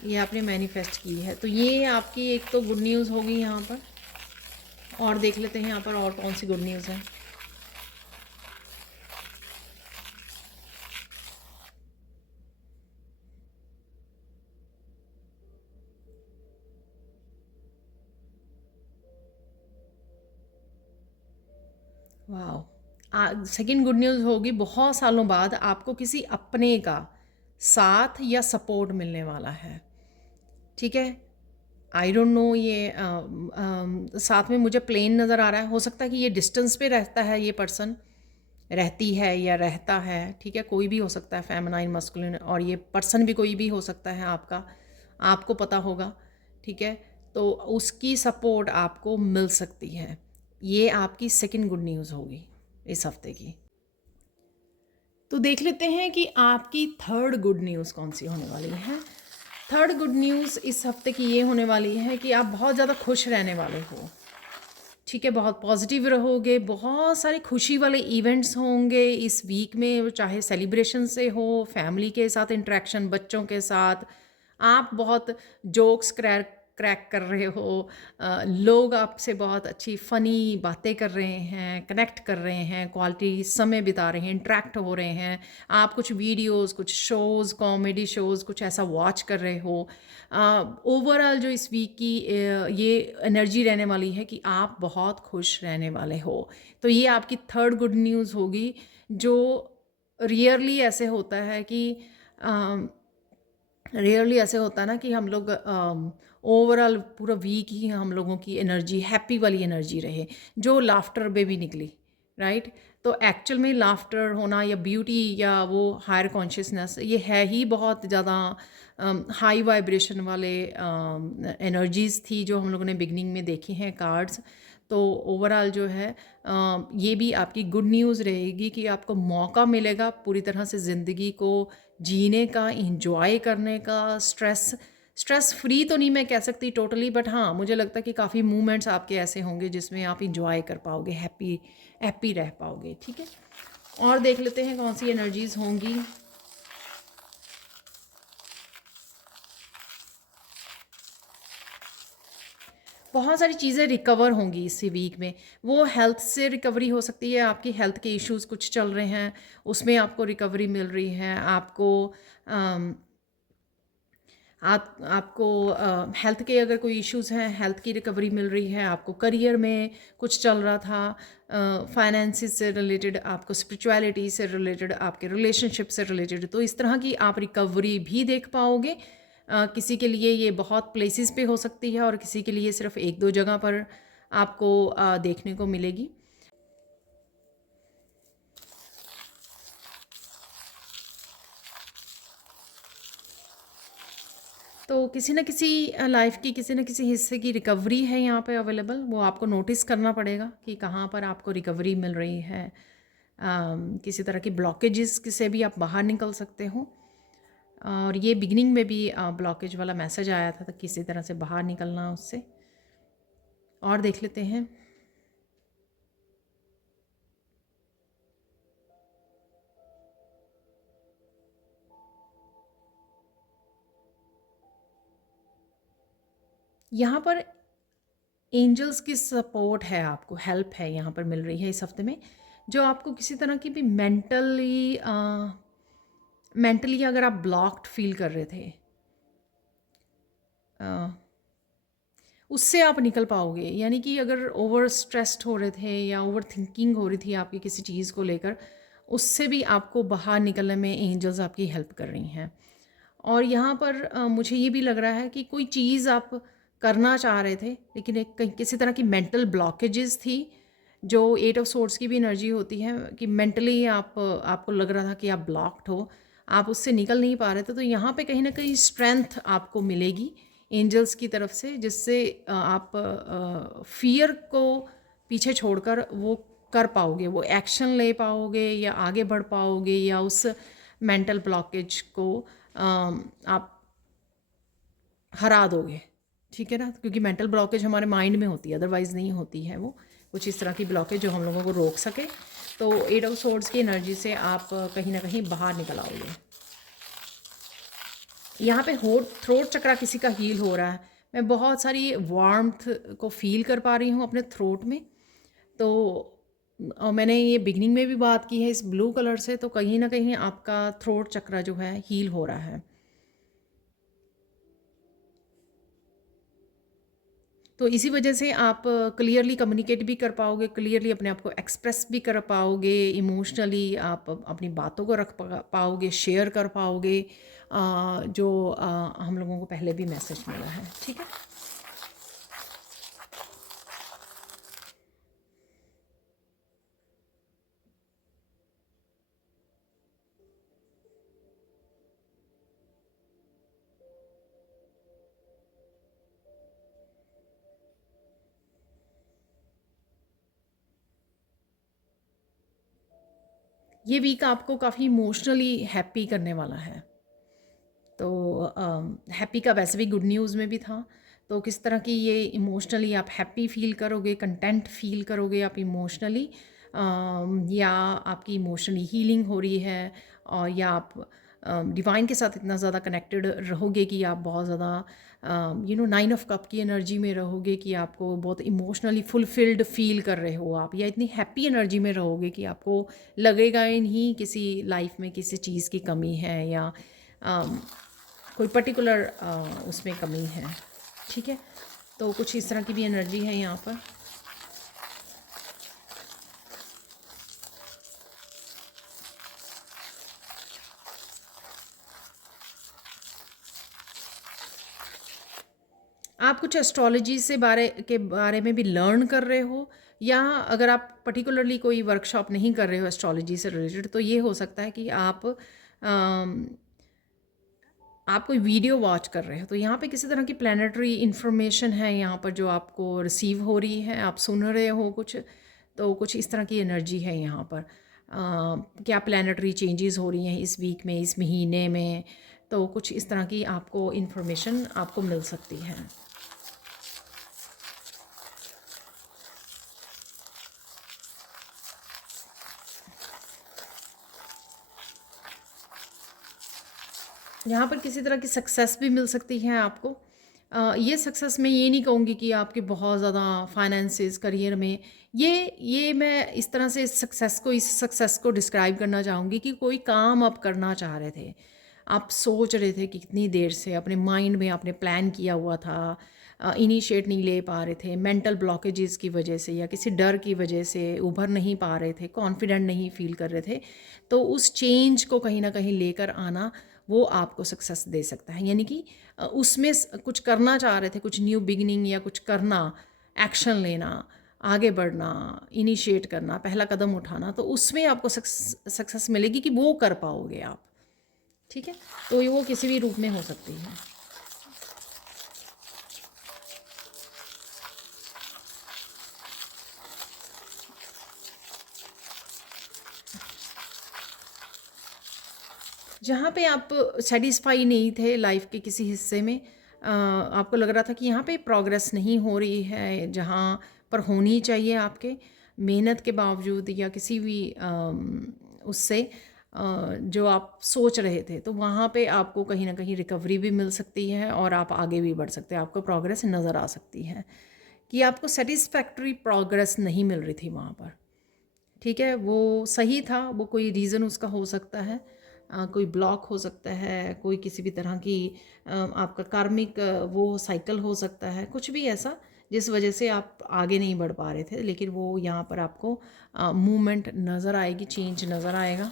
ये आपने मैनिफेस्ट की है। तो ये आपकी एक तो गुड न्यूज़ होगी यहाँ पर। और देख लेते हैं यहाँ पर और कौन सी गुड न्यूज़ है। वाह, सेकंड गुड न्यूज़ होगी, बहुत सालों बाद आपको किसी अपने का साथ या सपोर्ट मिलने वाला है, ठीक है। आई डोंट नो, ये साथ में मुझे प्लेन नज़र आ रहा है। हो सकता है कि ये डिस्टेंस पे रहता है, ये पर्सन रहती है या रहता है, ठीक है। कोई भी हो सकता है, फेमिनाइन, मस्कुलिन, और ये पर्सन भी कोई भी हो सकता है आपका, आपको पता होगा, ठीक है। तो उसकी सपोर्ट आपको मिल सकती है। ये आपकी सेकंड गुड न्यूज़ होगी इस हफ्ते की। तो देख लेते हैं कि आपकी थर्ड गुड न्यूज़ कौन सी होने वाली है। थर्ड गुड न्यूज़ इस हफ्ते की ये होने वाली है कि आप बहुत ज़्यादा खुश रहने वाले हो, ठीक है। बहुत पॉजिटिव रहोगे, बहुत सारे खुशी वाले इवेंट्स होंगे इस वीक में, चाहे सेलिब्रेशन से हो, फैमिली के साथ इंटरेक्शन, बच्चों के साथ, आप बहुत जोक्स क्रैक कर रहे हो, लोग आपसे बहुत अच्छी फ़नी बातें कर रहे हैं, कनेक्ट कर रहे हैं, क्वालिटी समय बिता रहे हैं, इंटरेक्ट हो रहे हैं। आप कुछ वीडियोस, कुछ शोज़, कॉमेडी शोज़, कुछ ऐसा वॉच कर रहे हो। ओवरऑल जो इस वीक की ये एनर्जी रहने वाली है कि आप बहुत खुश रहने वाले हो। तो ये आपकी थर्ड गुड न्यूज़ होगी, जो रेयरली ऐसे होता है कि रेयरली ऐसे होता है ना कि हम लोग ओवरऑल पूरा वीक ही हम लोगों की एनर्जी हैप्पी वाली एनर्जी रहे, जो लाफ्टर में भी निकली, राइट। तो एक्चुअल में लाफ्टर होना या ब्यूटी या वो हायर कॉन्शियसनेस, ये है ही बहुत ज़्यादा हाई वाइब्रेशन वाले एनर्जीज़ थी जो हम लोगों ने बिगनिंग में देखी हैं कार्ड्स। तो ओवरऑल जो है ये भी आपकी गुड न्यूज़ रहेगी कि आपको मौका मिलेगा पूरी तरह से ज़िंदगी को जीने का, इंजॉय करने का। स्ट्रेस फ्री तो नहीं मैं कह सकती टोटली, बट हाँ मुझे लगता है कि काफ़ी मूवमेंट्स आपके ऐसे होंगे जिसमें आप इंजॉय कर पाओगे, हैप्पी हैप्पी रह पाओगे। ठीक है, और देख लेते हैं कौन सी एनर्जीज़ होंगी। बहुत सारी चीज़ें रिकवर होंगी इसी वीक में। वो हेल्थ से रिकवरी हो सकती है, आपकी हेल्थ के इश्यूज़ कुछ चल रहे हैं उसमें आपको रिकवरी मिल रही है। आपको आपको हेल्थ के अगर कोई इश्यूज़ हैं, हेल्थ की रिकवरी मिल रही है। आपको करियर में कुछ चल रहा था, फाइनेंसिस से रिलेटेड, आपको स्पिरिचुअलिटी से रिलेटेड, आपके रिलेशनशिप से रिलेटेड, तो इस तरह की आप रिकवरी भी देख पाओगे। किसी के लिए ये बहुत प्लेसेस पे हो सकती है और किसी के लिए सिर्फ एक दो जगह पर आपको देखने को मिलेगी। तो किसी न किसी लाइफ की किसी न किसी हिस्से की रिकवरी है यहाँ पे अवेलेबल। वो आपको नोटिस करना पड़ेगा कि कहाँ पर आपको रिकवरी मिल रही है। किसी तरह की ब्लॉकेजेस से भी आप बाहर निकल सकते हो। और ये बिगनिंग में भी ब्लॉकेज वाला मैसेज आया था, तो किसी तरह से बाहर निकलना उससे। और देख लेते हैं। यहाँ पर एंजल्स की सपोर्ट है, आपको हेल्प है यहाँ पर मिल रही है इस हफ्ते में, जो आपको किसी तरह की भी मेंटली अगर आप ब्लॉक्ड फील कर रहे थे उससे आप निकल पाओगे। यानी कि अगर ओवर स्ट्रेस्ड हो रहे थे या ओवर थिंकिंग हो रही थी आपकी किसी चीज़ को लेकर, उससे भी आपको बाहर निकलने में एंजल्स आपकी हेल्प कर रही हैं। और यहाँ पर मुझे ये भी लग रहा है कि कोई चीज़ आप करना चाह रहे थे लेकिन एक कहीं किसी तरह की मेंटल ब्लॉकेजेस थी, जो एट ऑफ सोर्ड्स की भी एनर्जी होती है कि मेंटली आपको लग रहा था कि आप ब्लॉक्ड हो, आप उससे निकल नहीं पा रहे थे। तो यहाँ पे कहीं ना कहीं स्ट्रेंथ आपको मिलेगी एंजल्स की तरफ से, जिससे आप फियर को पीछे छोड़कर वो कर पाओगे, वो एक्शन ले पाओगे या आगे बढ़ पाओगे, या उस मेंटल ब्लॉकेज को आप हरा दोगे। ठीक है ना, क्योंकि मेंटल ब्लॉकेज हमारे माइंड में होती है, अदरवाइज़ नहीं होती है। वो कुछ इस तरह की ब्लॉकेज जो हम लोगों को रोक सके। तो एट ऑफ सोर्ड्स की एनर्जी से आप कहीं ना कहीं बाहर निकल आओगे। यहाँ पे थ्रोट चक्रा किसी का हील हो रहा है। मैं बहुत सारी वार्मथ को फील कर पा रही हूँ अपने थ्रोट में। तो और मैंने ये बिगनिंग में भी बात की है इस ब्लू कलर से, तो कहीं ना कहीं आपका थ्रोट चक्रा जो है हील हो रहा है। तो इसी वजह से आप क्लियरली कम्युनिकेट भी कर पाओगे, क्लियरली अपने आप को एक्सप्रेस भी कर पाओगे, इमोशनली आप अपनी बातों को रख पाओगे, शेयर कर पाओगे, जो हम लोगों को पहले भी मैसेज मिला है। ठीक है, ये वीक आपको काफ़ी इमोशनली हैप्पी करने वाला है। तो हैप्पी का वैसे भी गुड न्यूज़ में भी था। तो किस तरह की ये इमोशनली आप हैप्पी फील करोगे, कंटेंट फील करोगे आप इमोशनली, या आपकी इमोशनली हीलिंग हो रही है, और या आप डिवाइन के साथ इतना ज़्यादा कनेक्टेड रहोगे कि आप बहुत ज़्यादा नाइन ऑफ कप की एनर्जी में रहोगे कि आपको बहुत इमोशनली फुलफिल्ड फील कर रहे हो आप, या इतनी हैप्पी एनर्जी में रहोगे कि आपको लगेगा ही नहीं किसी लाइफ में किसी चीज़ की कमी है, या कोई पर्टिकुलर उसमें कमी है। ठीक है, तो कुछ इस तरह की भी एनर्जी है यहाँ पर। आप कुछ एस्ट्रोलॉजी से बारे में भी लर्न कर रहे हो, या अगर आप पर्टिकुलरली कोई वर्कशॉप नहीं कर रहे हो एस्ट्रोलॉजी से रिलेटेड, तो ये हो सकता है कि आप कोई वीडियो वॉच कर रहे हो, तो यहाँ पे किसी तरह की प्लानिटरी इन्फॉर्मेशन है यहाँ पर जो आपको रिसीव हो रही है, आप सुन रहे हो कुछ, तो कुछ इस तरह की एनर्जी है यहाँ पर। क्या प्लानिटरी चेंजेस हो रही हैं इस वीक में, इस महीने में, तो कुछ इस तरह की आपको इन्फॉर्मेशन आपको मिल सकती है। यहाँ पर किसी तरह की सक्सेस भी मिल सकती है आपको। ये सक्सेस मैं ये नहीं कहूँगी कि आपके बहुत ज़्यादा फाइनेंसेस करियर में, ये मैं इस तरह से इस सक्सेस को डिस्क्राइब करना चाहूँगी कि कोई काम आप करना चाह रहे थे, आप सोच रहे थे कि कितनी देर से अपने माइंड में आपने प्लान किया हुआ था, इनिशिएट नहीं ले पा रहे थे, मेंटल ब्लॉकेजेस की वजह से या किसी डर की वजह से उभर नहीं पा रहे थे, कॉन्फिडेंट नहीं फील कर रहे थे, तो उस चेंज को कहीं ना कहीं लेकर आना वो आपको सक्सेस दे सकता है। यानी कि उसमें कुछ करना चाह रहे थे, कुछ न्यू बिगिनिंग या कुछ करना, एक्शन लेना, आगे बढ़ना, इनिशिएट करना, पहला कदम उठाना, तो उसमें आपको सक्सेस मिलेगी कि वो कर पाओगे आप। ठीक है, तो ये वो किसी भी रूप में हो सकती है। जहाँ पे आप सेटिस्फाई नहीं थे लाइफ के किसी हिस्से में, आपको लग रहा था कि यहाँ पे प्रोग्रेस नहीं हो रही है जहाँ पर होनी चाहिए आपके, मेहनत के बावजूद या किसी भी उससे जो आप सोच रहे थे, तो वहाँ पे आपको कहीं ना कहीं रिकवरी भी मिल सकती है और आप आगे भी बढ़ सकते हैं, आपको प्रोग्रेस नज़र आ सकती है कि आपको सेटिस्फैक्ट्री प्रोग्रेस नहीं मिल रही थी वहाँ पर। ठीक है, वो सही था, वो कोई रीज़न उसका हो सकता है, कोई ब्लॉक हो सकता है, कोई किसी भी तरह की आपका कार्मिक वो साइकिल हो सकता है, कुछ भी ऐसा जिस वजह से आप आगे नहीं बढ़ पा रहे थे, लेकिन वो यहाँ पर आपको मूवमेंट नज़र आएगी, चेंज नज़र आएगा।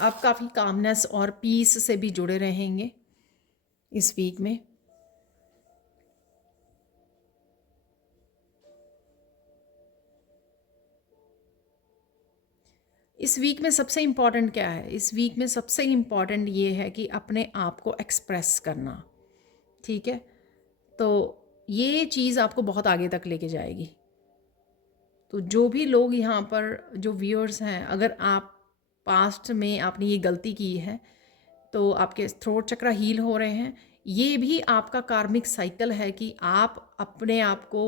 आप काफ़ी कामनेस और पीस से भी जुड़े रहेंगे इस वीक में। इस वीक में सबसे इम्पॉर्टेंट क्या है? इस वीक में सबसे इम्पॉर्टेंट ये है कि अपने आप को एक्सप्रेस करना। ठीक है, तो ये चीज़ आपको बहुत आगे तक लेके जाएगी। तो जो भी लोग यहाँ पर जो व्यूअर्स हैं, अगर आप पास्ट में आपने ये गलती की है, तो आपके थ्रोट चक्र हील हो रहे हैं। ये भी आपका कार्मिक साइकिल है कि आप अपने आप को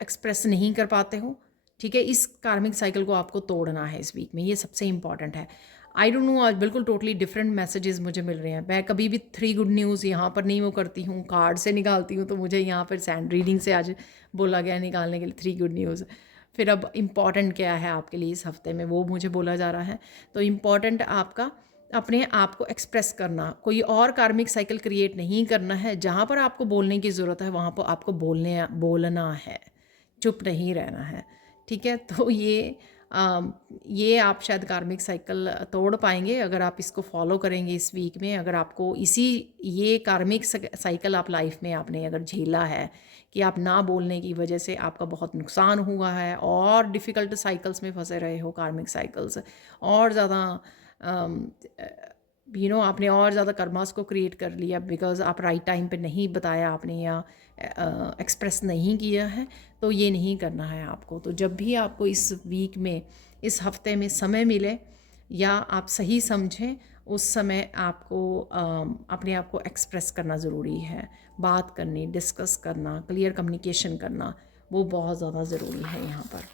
एक्सप्रेस नहीं कर पाते हो। ठीक है, इस कार्मिक साइकिल को आपको तोड़ना है इस वीक में, ये सबसे इम्पॉर्टेंट है। आई डोंट नो, आज बिल्कुल टोटली डिफरेंट मैसेजेस मुझे मिल रहे हैं। मैं कभी भी 3 गुड न्यूज़ यहाँ पर नहीं वो करती हूँ, कार्ड से निकालती हूँ, तो मुझे यहाँ पर सैंड रीडिंग से आज बोला गया निकालने के लिए 3 गुड न्यूज़। फिर अब इम्पॉर्टेंट क्या है आपके लिए इस हफ्ते में, वो मुझे बोला जा रहा है। तो इम्पॉर्टेंट आपका अपने आप को एक्सप्रेस करना, कोई और कार्मिक साइकिल क्रिएट नहीं करना है। जहाँ पर आपको बोलने की ज़रूरत है वहाँ पर आपको बोलना है, चुप नहीं रहना है। ठीक है, तो ये आप शायद कार्मिक साइकिल तोड़ पाएंगे अगर आप इसको फॉलो करेंगे इस वीक में। अगर आपको ये कार्मिक साइकिल आप लाइफ में आपने अगर झेला है कि आप ना बोलने की वजह से आपका बहुत नुकसान हुआ है और डिफ़िकल्ट साइकिल्स में फंसे रहे हो, कार्मिक साइकिल्स और ज़्यादा आपने और ज़्यादा कर्मास को क्रिएट कर लिया बिकॉज़ आप राइट टाइम पे नहीं बताया आपने या एक्सप्रेस नहीं किया है, तो ये नहीं करना है आपको। तो जब भी आपको इस वीक में, इस हफ्ते में समय मिले या आप सही समझें, उस समय आपको अपने आप को एक्सप्रेस करना ज़रूरी है। बात करनी, डिस्कस करना, क्लियर कम्युनिकेशन करना, वो बहुत ज़्यादा ज़रूरी है यहाँ पर।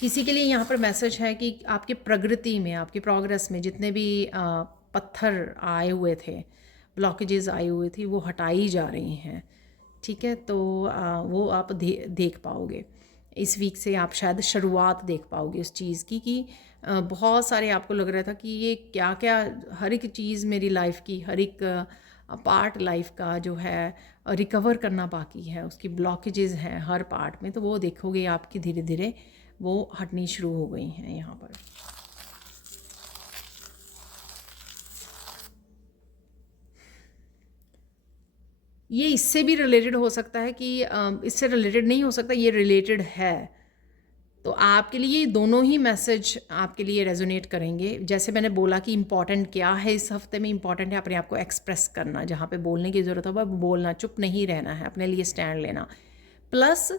किसी के लिए यहाँ पर मैसेज है कि आपकी प्रगति में, आपकी प्रोग्रेस में जितने भी पत्थर आए हुए थे, ब्लॉकेजेस आई हुई थी, वो हटाई जा रही हैं। ठीक है, तो वो आप देख पाओगे इस वीक से। आप शायद शुरुआत देख पाओगे उस चीज़ की कि बहुत सारे आपको लग रहा था कि ये क्या क्या, हर एक चीज़ मेरी लाइफ की, हर एक पार्ट लाइफ का जो है रिकवर करना बाकी है, उसकी ब्लॉकेजेस हैं हर पार्ट में, तो वो देखोगे आपकी धीरे धीरे वो हटनी शुरू हो गई हैं यहाँ पर। ये इससे भी रिलेटेड हो सकता है कि इससे रिलेटेड नहीं हो सकता, ये रिलेटेड है। तो आपके लिए दोनों ही मैसेज आपके लिए रेजोनेट करेंगे। जैसे मैंने बोला कि इम्पॉर्टेंट क्या है इस हफ्ते में, इम्पॉर्टेंट है अपने आप को एक्सप्रेस करना, जहाँ पे बोलने की ज़रूरत हो वह बोलना, चुप नहीं रहना है, अपने लिए स्टैंड लेना। प्लस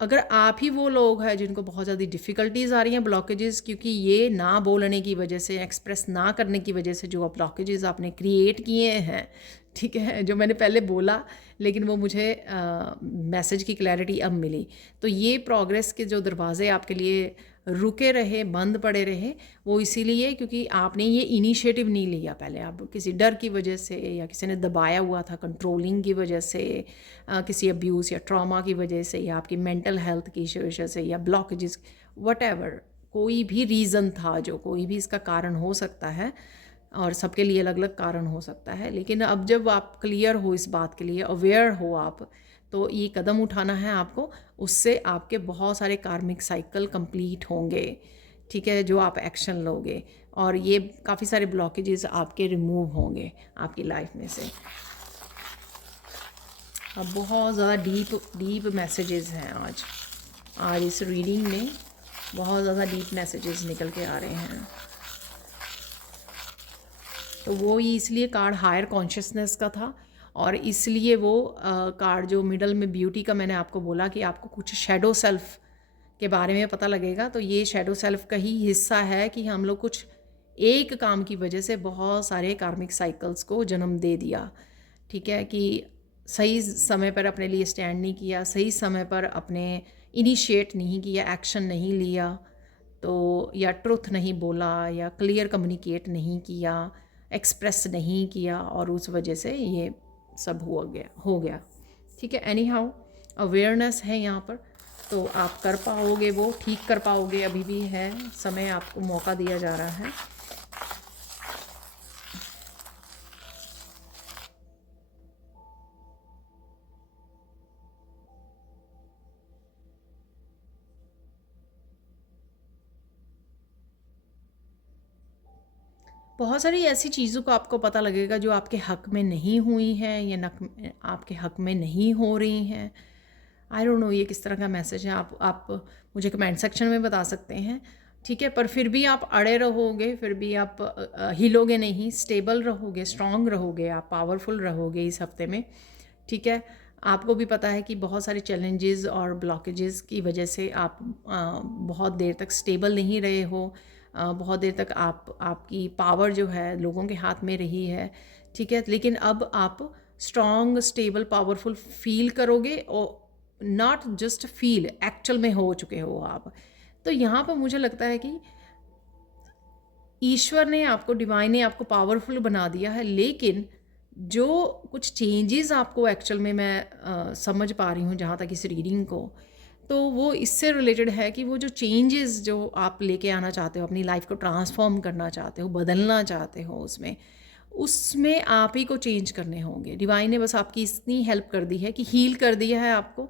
अगर आप ही वो लोग हैं जिनको बहुत ज़्यादा डिफ़िकल्टीज़ आ रही हैं, ब्लॉकेजेस, क्योंकि ये ना बोलने की वजह से, एक्सप्रेस ना करने की वजह से जो ब्लॉकेजेस आपने क्रिएट किए हैं, ठीक है, जो मैंने पहले बोला लेकिन वो मुझे मैसेज की क्लैरिटी अब मिली। तो ये प्रोग्रेस के जो दरवाज़े आपके लिए रुके रहे, बंद पड़े रहे, वो इसीलिए क्योंकि आपने ये इनिशिएटिव नहीं लिया पहले। आप किसी डर की वजह से, या किसी ने दबाया हुआ था कंट्रोलिंग की वजह से, किसी अब्यूज़ या ट्रॉमा की वजह से, या आपकी मेंटल हेल्थ की वजह से, या ब्लॉकेजेस, वट कोई भी रीज़न था, जो कोई भी इसका कारण हो सकता है, और सबके लिए अलग अलग कारण हो सकता है। लेकिन अब जब आप क्लियर हो इस बात के लिए, अवेयर हो आप, तो ये कदम उठाना है आपको। उससे आपके बहुत सारे कार्मिक साइकिल कंप्लीट होंगे, ठीक है, जो आप एक्शन लोगे, और ये काफ़ी सारे ब्लॉकेजेस आपके रिमूव होंगे आपकी लाइफ में से। अब बहुत ज़्यादा डीप मैसेजेस हैं आज इस रीडिंग में बहुत ज़्यादा डीप मैसेजेस निकल के आ रहे हैं। तो वो ही इसलिए कार्ड हायर कॉन्शियसनेस का था, और इसलिए वो कार्ड जो मिडल में ब्यूटी का मैंने आपको बोला कि आपको कुछ शैडो सेल्फ के बारे में पता लगेगा। तो ये शैडो सेल्फ का ही हिस्सा है कि हम लोग कुछ एक काम की वजह से बहुत सारे कार्मिक साइकिल्स को जन्म दे दिया, ठीक है, कि सही समय पर अपने लिए स्टैंड नहीं किया, सही समय पर अपने इनिशिएट नहीं किया, एक्शन नहीं लिया, तो या ट्रुथ नहीं बोला, या क्लियर कम्युनिकेट नहीं किया, एक्सप्रेस नहीं किया, और उस वजह से ये सब हो गया, ठीक है। एनी हाउ अवेयरनेस है यहाँ पर, तो आप कर पाओगे, वो ठीक कर पाओगे, अभी भी है समय, आपको मौका दिया जा रहा है। बहुत सारी ऐसी चीज़ों को आपको पता लगेगा जो आपके हक में नहीं हुई हैं, या आपके हक में नहीं हो रही हैं। आई डोंट नो ये किस तरह का मैसेज है, आप मुझे कमेंट सेक्शन में बता सकते हैं, ठीक है। पर फिर भी आप अड़े रहोगे, फिर भी आप हिलोगे नहीं, स्टेबल रहोगे, स्ट्रांग रहोगे, आप पावरफुल रहोगे इस हफ्ते में, ठीक है। आपको भी पता है कि बहुत सारे चैलेंजेस और ब्लॉकेजेस की वजह से आप बहुत देर तक स्टेबल नहीं रहे हो, बहुत देर तक आपकी पावर जो है लोगों के हाथ में रही है, ठीक है। लेकिन अब आप स्ट्रॉन्ग, स्टेबल, पावरफुल फील करोगे, और नॉट जस्ट फील, एक्चुअल में हो चुके हो आप। तो यहाँ पर मुझे लगता है कि ईश्वर ने आपको, डिवाइन ने आपको पावरफुल बना दिया है, लेकिन जो कुछ चेंजेस आपको एक्चुअल में मैं समझ पा रही हूँ जहाँ तक इस रीडिंग को, तो वो इससे रिलेटेड है कि वो जो चेंजेस जो आप लेके आना चाहते हो, अपनी लाइफ को ट्रांसफॉर्म करना चाहते हो, बदलना चाहते हो, उसमें आप ही को चेंज करने होंगे। डिवाइन ने बस आपकी इतनी हेल्प कर दी है कि हील कर दिया है आपको,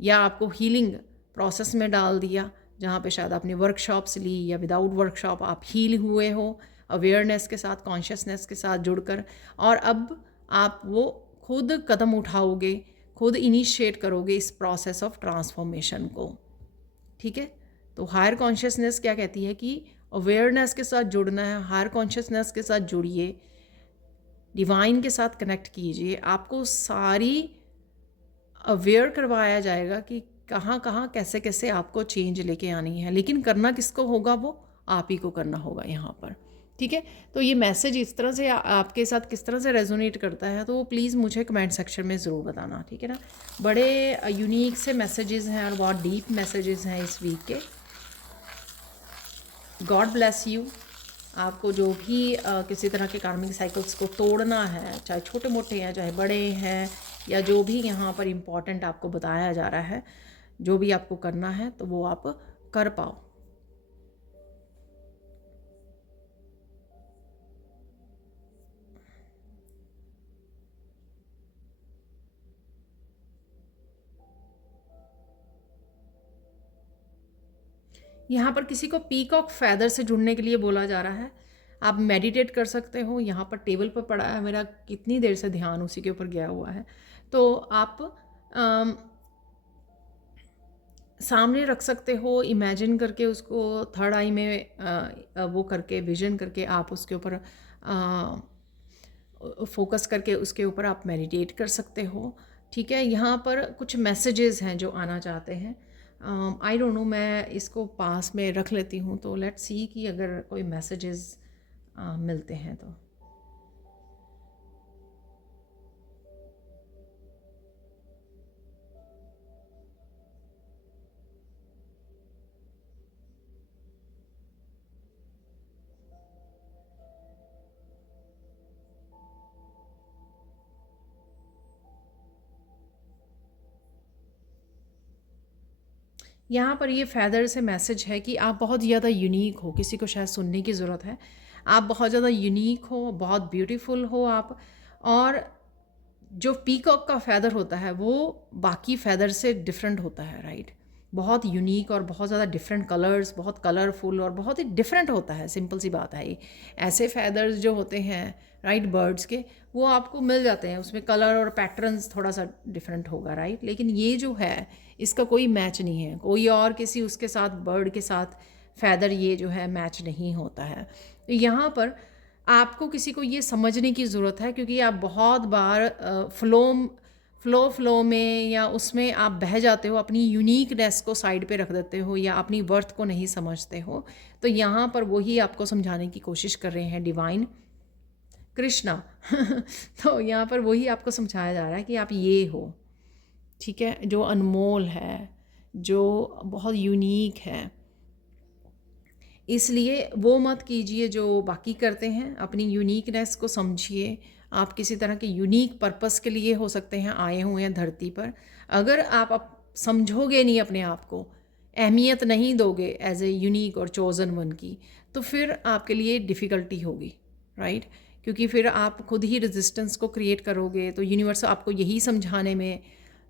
या आपको हीलिंग प्रोसेस में डाल दिया, जहाँ पे शायद आपने वर्कशॉप्स ली, या विदाउट वर्कशॉप आप हील हुए हो, अवेयरनेस के साथ, कॉन्शियसनेस के साथ जुड़कर, और अब आप वो खुद कदम उठाओगे, खुद इनिशिएट करोगे इस प्रोसेस ऑफ ट्रांसफॉर्मेशन को, ठीक है। तो हायर कॉन्शियसनेस क्या कहती है कि अवेयरनेस के साथ जुड़ना है, हायर कॉन्शियसनेस के साथ जुड़िए, डिवाइन के साथ कनेक्ट कीजिए, आपको सारी अवेयर करवाया जाएगा कि कहाँ कहाँ कैसे कैसे आपको चेंज लेके आनी है, लेकिन करना किसको होगा, वो आप ही को करना होगा यहाँ पर, ठीक है। तो ये मैसेज इस तरह से आपके साथ किस तरह से रेजोनेट करता है, तो प्लीज़ मुझे कमेंट सेक्शन में ज़रूर बताना, ठीक है ना। बड़े यूनिक से मैसेजेस हैं और बहुत डीप मैसेजेस हैं इस वीक के। God bless you. आपको जो भी किसी तरह के कार्मिक साइकिल्स को तोड़ना है, चाहे छोटे मोटे हैं, चाहे बड़े हैं, या जो भी यहाँ पर इम्पॉर्टेंट आपको बताया जा रहा है, जो भी आपको करना है, तो वो आप कर पाओ। यहाँ पर किसी को पीकॉक फैदर से जुड़ने के लिए बोला जा रहा है। आप मेडिटेट कर सकते हो। यहाँ पर टेबल पर पड़ा है, मेरा कितनी देर से ध्यान उसी के ऊपर गया हुआ है। तो आप सामने रख सकते हो, इमेजिन करके उसको थर्ड आई में वो करके विजन करके आप उसके ऊपर फोकस करके उसके ऊपर आप मेडिटेट कर सकते हो। ठीक है, यहाँ पर कुछ मैसेजेस हैं जो आना चाहते हैं। आई डोंट नो, मैं इसको पास में रख लेती हूँ तो लेट्स सी कि अगर कोई मैसेजेस मिलते हैं तो। यहाँ पर ये फ़ैदर से मैसेज है कि आप बहुत ज़्यादा यूनिक हो। किसी को शायद सुनने की ज़रूरत है। आप बहुत ज़्यादा यूनिक हो, बहुत ब्यूटीफुल हो आप। और जो पीकॉक का फ़ैदर होता है वो बाकी फ़ैदर से डिफरेंट होता है, राइट। बहुत यूनिक और बहुत ज़्यादा डिफरेंट कलर्स, बहुत कलरफुल और बहुत ही डिफरेंट होता है। सिंपल सी बात है ये। ऐसे फ़ैदर्स जो होते हैं राइट बर्ड्स के, वो आपको मिल जाते हैं। उसमें कलर और पैटर्न्स थोड़ा सा डिफरेंट होगा, राइट। लेकिन ये जो है इसका कोई मैच नहीं है। कोई और किसी उसके साथ बर्ड के साथ फ़ैदर ये जो है मैच नहीं होता है। तो यहाँ पर आपको किसी को ये समझने की ज़रूरत है, क्योंकि आप बहुत बार फ़्लो में या उसमें आप बह जाते हो, अपनी यूनिकनेस को साइड पे रख देते हो या अपनी वर्थ को नहीं समझते हो। तो यहाँ पर वही आपको समझाने की कोशिश कर रहे हैं डिवाइन कृष्णा। तो यहाँ पर वही आपको समझाया जा रहा है कि आप ये हो, ठीक है, जो अनमोल है, जो बहुत यूनिक है। इसलिए वो मत कीजिए जो बाकी करते हैं। अपनी यूनिकनेस को समझिए। आप किसी तरह के यूनिक पर्पस के लिए हो सकते हैं आए हुए हैं धरती पर। अगर आप समझोगे नहीं अपने आप को, अहमियत नहीं दोगे एज ए यूनिक और चोज़न वन की, तो फिर आपके लिए डिफ़िकल्टी होगी, राइट। क्योंकि फिर आप खुद ही रेजिस्टेंस को क्रिएट करोगे। तो यूनिवर्स आपको यही समझाने में,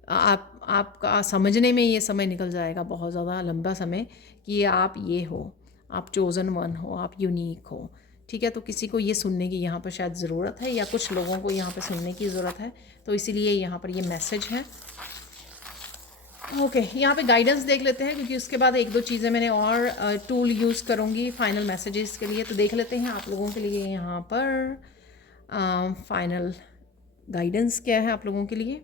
आपका समझने में ये समय निकल जाएगा, बहुत ज़्यादा लंबा समय, कि आप ये हो, आप चोज़न वन हो, आप यूनिक हो। ठीक है, तो किसी को ये सुनने की यहाँ पर शायद ज़रूरत है, या कुछ लोगों को यहाँ पर सुनने की ज़रूरत है। तो इसीलिए यहाँ पर ये मैसेज है। ओके, यहाँ पे गाइडेंस देख लेते हैं, क्योंकि उसके बाद एक दो चीज़ें मैंने और टूल यूज़ करूँगी फाइनल मैसेजेस के लिए। तो देख लेते हैं आप लोगों के लिए यहाँ पर फाइनल गाइडेंस क्या है आप लोगों के लिए।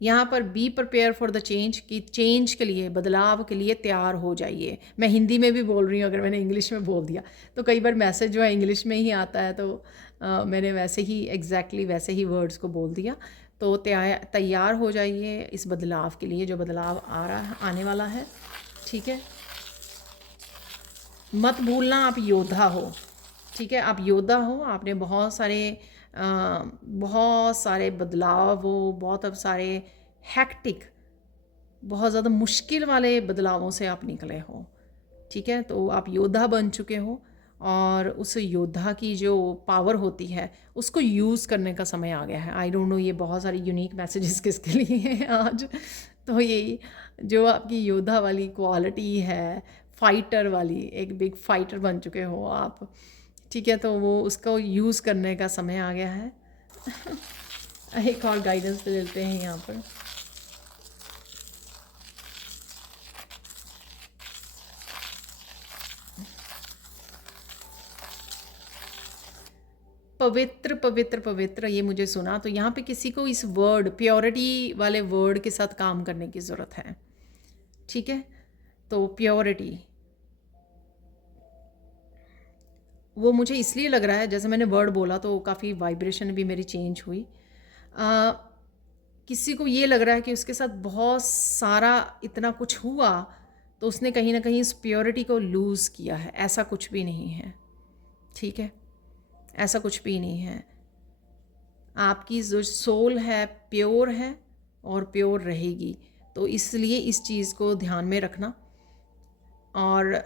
यहाँ पर be prepare for the change, कि चेंज के लिए, बदलाव के लिए तैयार हो जाइए। मैं हिंदी में भी बोल रही हूँ, अगर मैंने इंग्लिश में बोल दिया तो कई बार मैसेज जो है इंग्लिश में ही आता है, तो मैंने वैसे ही एग्जैक्टली वैसे ही वर्ड्स को बोल दिया। तो तैयार हो जाइए इस बदलाव के लिए, जो बदलाव आने वाला है। ठीक है, मत भूलना आप योद्धा हो। ठीक है, आप योद्धा हो। आपने बहुत सारे बदलाव हो, बहुत अब सारे हैक्टिक, बहुत ज़्यादा मुश्किल वाले बदलावों से आप निकले हो। ठीक है, तो आप योद्धा बन चुके हो, और उस योद्धा की जो पावर होती है उसको यूज़ करने का समय आ गया है। आई डोंट नो ये बहुत सारे यूनिक मैसेजेस किसके लिए हैं आज। तो ये जो आपकी योद्धा वाली क्वालिटी है, फाइटर वाली, एक बिग फाइटर बन चुके हो आप। ठीक है, तो वो उसको यूज़ करने का समय आ गया है। एक और गाइडेंस ले लेते हैं यहाँ पर। पवित्र पवित्र पवित्र, ये मुझे सुना। तो यहाँ पे किसी को इस वर्ड प्योरिटी वाले वर्ड के साथ काम करने की ज़रूरत है। ठीक है, तो प्योरिटी वो मुझे इसलिए लग रहा है, जैसे मैंने वर्ड बोला तो काफ़ी वाइब्रेशन भी मेरी चेंज हुई। किसी को ये लग रहा है कि उसके साथ बहुत सारा इतना कुछ हुआ, तो उसने कहीं ना कहीं इस प्योरिटी को लूज़ किया है। ऐसा कुछ भी नहीं है। ठीक है, ऐसा कुछ भी नहीं है। आपकी जो सोल है प्योर है और प्योर रहेगी। तो इसलिए इस चीज़ को ध्यान में रखना। और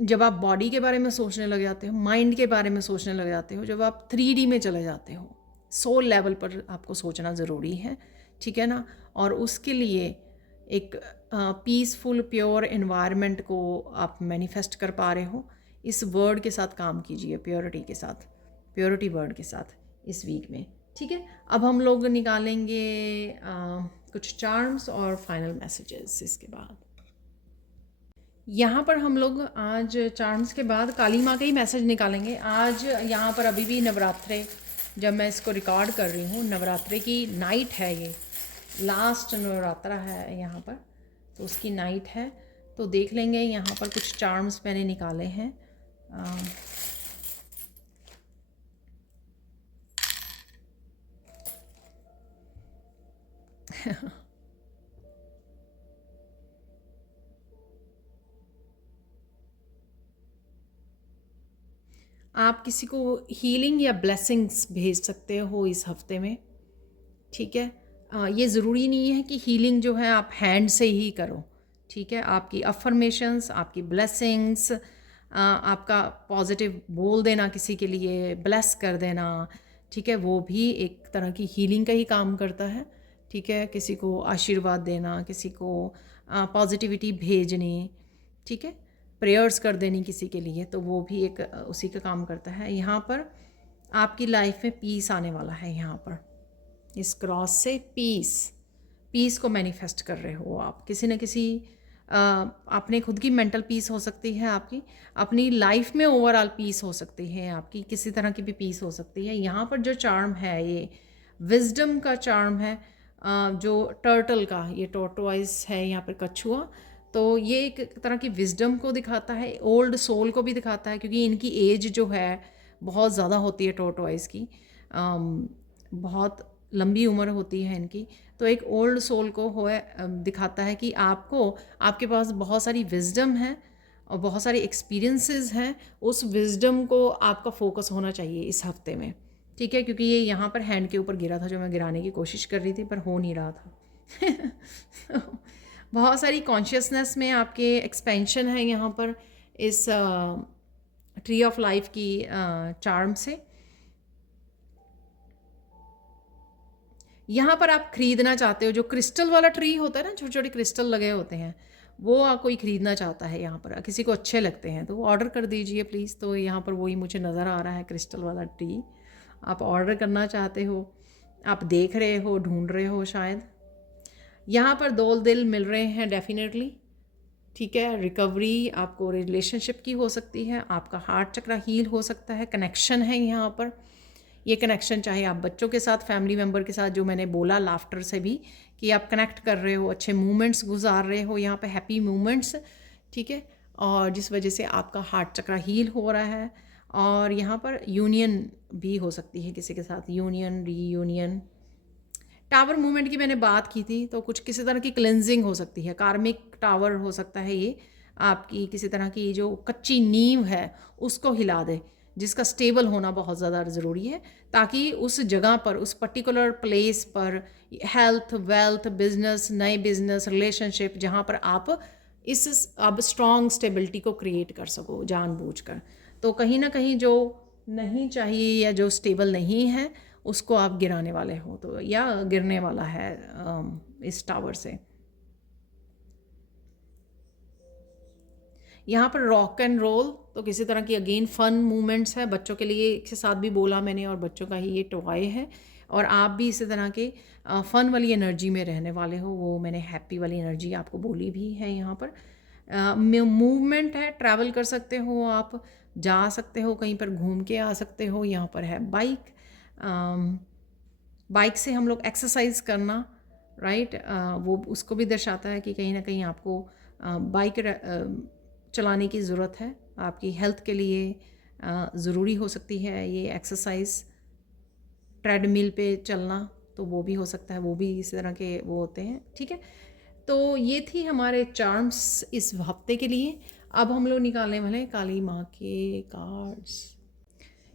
जब आप बॉडी के बारे में सोचने लग जाते हो, माइंड के बारे में सोचने लग जाते हो, जब आप 3D में चले जाते हो, सोल लेवल पर आपको सोचना ज़रूरी है, ठीक है ना। और उसके लिए एक पीसफुल प्योर एनवायरनमेंट को आप मैनिफेस्ट कर पा रहे हो, इस वर्ड के साथ काम कीजिए, प्योरिटी के साथ, प्योरिटी वर्ड के साथ इस वीक में, ठीक है। अब हम लोग निकालेंगे कुछ चार्म्स और फाइनल मैसेजेस इसके बाद। यहाँ पर हम लोग आज चार्म्स के बाद काली माँ के ही मैसेज निकालेंगे। आज यहाँ पर अभी भी नवरात्रे, जब मैं इसको रिकॉर्ड कर रही हूँ, नवरात्रे की नाइट है, ये लास्ट नवरात्रा है यहाँ पर, तो उसकी नाइट है। तो देख लेंगे, यहाँ पर कुछ चार्म्स मैंने निकाले हैं। आप किसी को हीलिंग या ब्लेसिंग्स भेज सकते हो इस हफ्ते में, ठीक है। ये ज़रूरी नहीं है कि हीलिंग जो है आप हैंड से ही करो, ठीक है। आपकी अफर्मेशंस, आपकी ब्लेसिंग्स, आपका पॉजिटिव बोल देना किसी के लिए, ब्लेस कर देना, ठीक है, वो भी एक तरह की हीलिंग का ही काम करता है, ठीक है। किसी को आशीर्वाद देना, किसी को पॉजिटिविटी भेजनी, ठीक है, प्रेयर्स कर देनी किसी के लिए, तो वो भी एक उसी का काम करता है। यहाँ पर आपकी लाइफ में पीस आने वाला है। यहाँ पर इस क्रॉस से पीस को मैनिफेस्ट कर रहे हो आप, किसी न किसी अपने खुद की मेंटल पीस हो सकती है, आपकी अपनी लाइफ में ओवरऑल पीस हो सकती है, आपकी किसी तरह की भी पीस हो सकती है। यहाँ पर जो चार्म है ये विजडम का चार्म है, जो टर्टल का, ये टोर्टोइज है यहाँ पर कछुआ, तो ये एक तरह की विजडम को दिखाता है, ओल्ड सोल को भी दिखाता है, क्योंकि इनकी एज जो है बहुत ज़्यादा होती है टोर्टोइज की, बहुत लंबी उम्र होती है इनकी। तो एक ओल्ड सोल को दिखाता है कि आपको, आपके पास बहुत सारी विजडम है और बहुत सारी एक्सपीरियंसेस हैं, उस विजडम को आपका फोकस होना चाहिए इस हफ्ते में, ठीक है। क्योंकि ये यहाँ पर हैंड के ऊपर गिरा था, जो मैं गिराने की कोशिश कर रही थी पर हो नहीं रहा था। बहुत सारी कॉन्शियसनेस में आपके एक्सपेंशन है यहाँ पर इस ट्री ऑफ लाइफ की चार्म से। यहाँ पर आप ख़रीदना चाहते हो, जो क्रिस्टल वाला ट्री होता है ना, छोटे छोटे क्रिस्टल लगे होते हैं, वो कोई ख़रीदना चाहता है, यहाँ पर किसी को अच्छे लगते हैं तो वो ऑर्डर कर दीजिए प्लीज़। तो यहाँ पर वही मुझे नज़र आ रहा है, क्रिस्टल वाला ट्री आप ऑर्डर करना चाहते हो, आप देख रहे हो, ढूंढ रहे हो शायद। यहाँ पर दो दिल मिल रहे हैं डेफिनेटली, ठीक है। रिकवरी आपको रिलेशनशिप की हो सकती है, आपका हार्ट चक्रा हील हो सकता है, कनेक्शन है यहाँ पर। ये कनेक्शन चाहे आप बच्चों के साथ, फैमिली मेम्बर के साथ, जो मैंने बोला लाफ्टर से भी, कि आप कनेक्ट कर रहे हो, अच्छे मोमेंट्स गुजार रहे हो यहाँ पे, हैप्पी मोमेंट्स, ठीक है, और जिस वजह से आपका हार्ट चक्रा हील हो रहा है। और यहाँ पर यूनियन भी हो सकती है किसी के साथ, यूनियन, रीयूनियन। टावर मूवमेंट की मैंने बात की थी, तो कुछ किसी तरह की क्लेंजिंग हो सकती है, कार्मिक टावर हो सकता है ये, आपकी किसी तरह की जो कच्ची नींव है उसको हिला दे, जिसका स्टेबल होना बहुत ज़्यादा ज़रूरी है, ताकि उस जगह पर, उस पर्टिकुलर प्लेस पर हेल्थ, वेल्थ, बिजनेस, नए बिजनेस, रिलेशनशिप, जहाँ पर आप इस अब स्ट्रॉन्ग स्टेबिलिटी को क्रिएट कर सको जानबूझकर। तो कहीं ना कहीं जो नहीं चाहिए या जो स्टेबल नहीं है उसको आप गिराने वाले हो, तो या गिरने वाला है इस टावर से। यहाँ पर रॉक एंड रोल, तो किसी तरह की अगेन फन मूवमेंट्स है, बच्चों के लिए के साथ भी बोला मैंने, और बच्चों का ही ये टॉय है, और आप भी इसी तरह के फ़न वाली एनर्जी में रहने वाले हो, वो मैंने हैप्पी वाली एनर्जी आपको बोली भी है। यहाँ पर मूवमेंट है, ट्रैवल कर सकते हो आप, जा सकते हो कहीं पर, घूम के आ सकते हो। यहाँ पर है बाइक, बाइक से हम लोग एक्सरसाइज करना, राइट, वो उसको भी दर्शाता है कि कहीं ना कहीं आपको बाइक चलाने की ज़रूरत है, आपकी हेल्थ के लिए ज़रूरी हो सकती है ये एक्सरसाइज। ट्रेडमिल पे चलना, तो वो भी हो सकता है, वो भी इस तरह के वो होते हैं, ठीक है। तो ये थी हमारे चार्म्स इस हफ्ते के लिए। अब हम लोग निकालने वाले हैं काली माँ के कार्ड्स।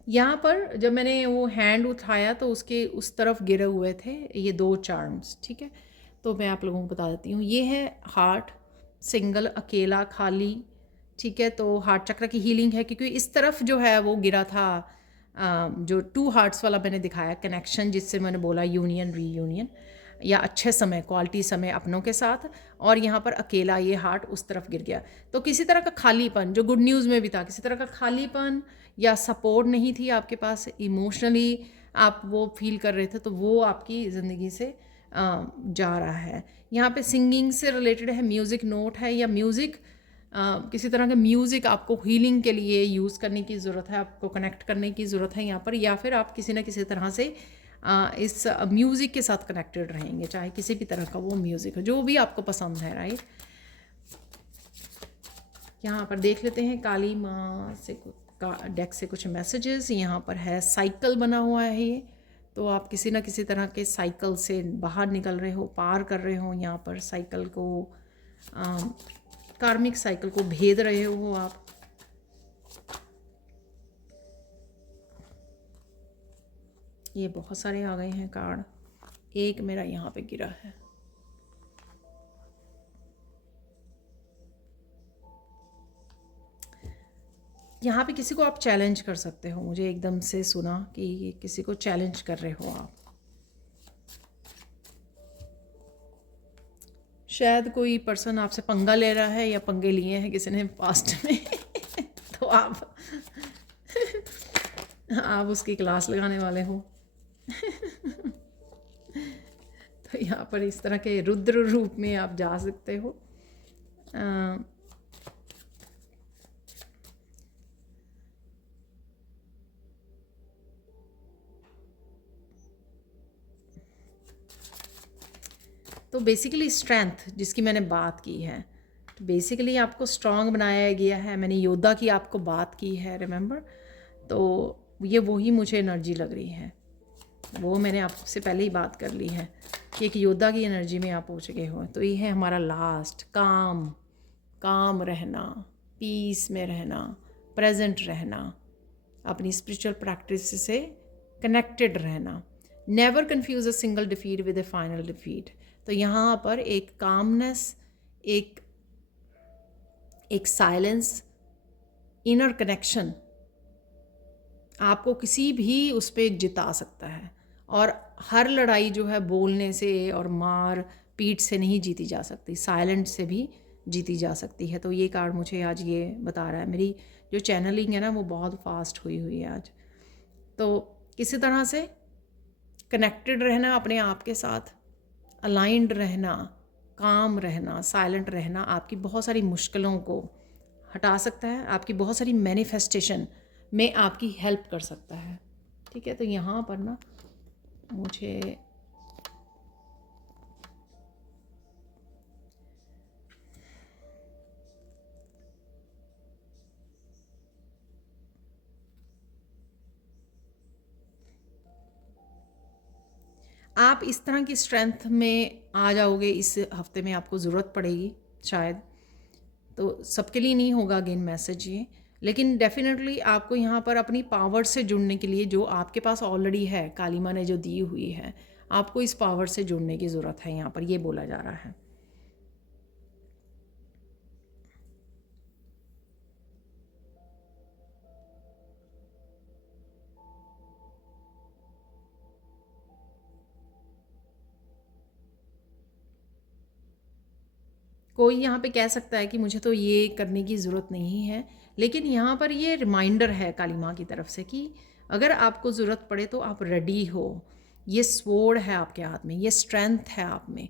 यहाँ पर जब मैंने वो हैंड उठाया तो उसके उस तरफ गिरे हुए थे ये दो चार्म्स, ठीक है। तो मैं आप लोगों को बता देती हूँ, ये है हार्ट, सिंगल, अकेला, खाली, ठीक है। तो हार्ट चक्र की हीलिंग है, क्योंकि इस तरफ जो है वो गिरा था जो 2 हार्ट्स वाला मैंने दिखाया कनेक्शन, जिससे मैंने बोला यूनियन रीयूनियन या अच्छे समय, क्वालिटी समय अपनों के साथ, और यहाँ पर अकेला ये हार्ट उस तरफ गिर गया। तो किसी तरह का खालीपन, जो गुड न्यूज़ में भी था, किसी तरह का खालीपन या सपोर्ट नहीं थी आपके पास, इमोशनली आप वो फील कर रहे थे, तो वो आपकी ज़िंदगी से जा रहा है। यहाँ पे सिंगिंग से रिलेटेड है, म्यूज़िक नोट है, या म्यूज़िक किसी तरह का म्यूज़िक आपको हीलिंग के लिए यूज़ करने की ज़रूरत है, आपको कनेक्ट करने की ज़रूरत है यहाँ पर, या फिर आप किसी न किसी तरह से इस म्यूज़िक के साथ कनेक्टेड रहेंगे, चाहे किसी भी तरह का वो म्यूज़िक हो, जो भी आपको पसंद है, राइट। यहाँ पर देख लेते हैं काली माँ से डेक से कुछ मैसेजेस। यहाँ पर है साइकिल बना हुआ है ये, तो आप किसी न किसी तरह के साइकिल से बाहर निकल रहे हो, पार कर रहे हो, यहाँ पर साइकिल को कार्मिक साइकिल को भेद रहे हो आप। ये बहुत सारे आ गए हैं कार्ड, एक मेरा यहाँ पे गिरा है। यहाँ पे किसी को आप चैलेंज कर सकते हो, मुझे एकदम से सुना कि किसी को चैलेंज कर रहे हो आप। शायद कोई पर्सन आपसे पंगा ले रहा है, या पंगे लिए हैं किसी ने पास्ट में तो आप उसकी क्लास लगाने वाले हो तो यहाँ पर इस तरह के रुद्र रूप में आप जा सकते हो। तो बेसिकली स्ट्रेंथ जिसकी मैंने बात की है, तो बेसिकली आपको स्ट्रांग बनाया गया है। मैंने योद्धा की आपको बात की है, रिमेंबर। तो ये वही मुझे एनर्जी लग रही है, वो मैंने आपसे पहले ही बात कर ली है कि एक योद्धा की एनर्जी में आप पहुँच गए हो। तो ये है हमारा लास्ट, काम रहना, पीस में रहना, प्रेजेंट रहना, अपनी स्पिरिचुअल प्रैक्टिस से कनेक्टेड रहना। Never confuse a single defeat with A final defeat. तो यहाँ पर एक कामनेस, एक साइलेंस, इनर कनेक्शन आपको किसी भी उस पर जिता सकता है। और हर लड़ाई जो है बोलने से और मार पीट से नहीं जीती जा सकती, साइलेंट से भी जीती जा सकती है। तो ये कार्ड मुझे आज ये बता रहा है। मेरी जो चैनलिंग है ना, वो बहुत फास्ट हुई है आज। तो किसी तरह से कनेक्टेड रहना अपने आप के साथ, अलाइंड रहना, काम रहना, साइलेंट रहना आपकी बहुत सारी मुश्किलों को हटा सकता है, आपकी बहुत सारी मैनिफेस्टेशन में आपकी हेल्प कर सकता है। ठीक है, तो यहाँ पर ना मुझे आप इस तरह की स्ट्रेंथ में आ जाओगे, इस हफ्ते में आपको ज़रूरत पड़ेगी शायद। तो सबके लिए नहीं होगा अगेन मैसेज ये, लेकिन डेफिनेटली आपको यहाँ पर अपनी पावर से जुड़ने के लिए, जो आपके पास ऑलरेडी है, काली माँ ने जो दी हुई है, आपको इस पावर से जुड़ने की ज़रूरत है, यहाँ पर ये बोला जा रहा है। कोई यहाँ पे कह सकता है कि मुझे तो ये करने की ज़रूरत नहीं है, लेकिन यहाँ पर ये रिमाइंडर है काली माँ की तरफ से कि अगर आपको ज़रूरत पड़े तो आप रेडी हो। ये स्वॉर्ड है आपके हाथ में, ये स्ट्रेंथ है आप में,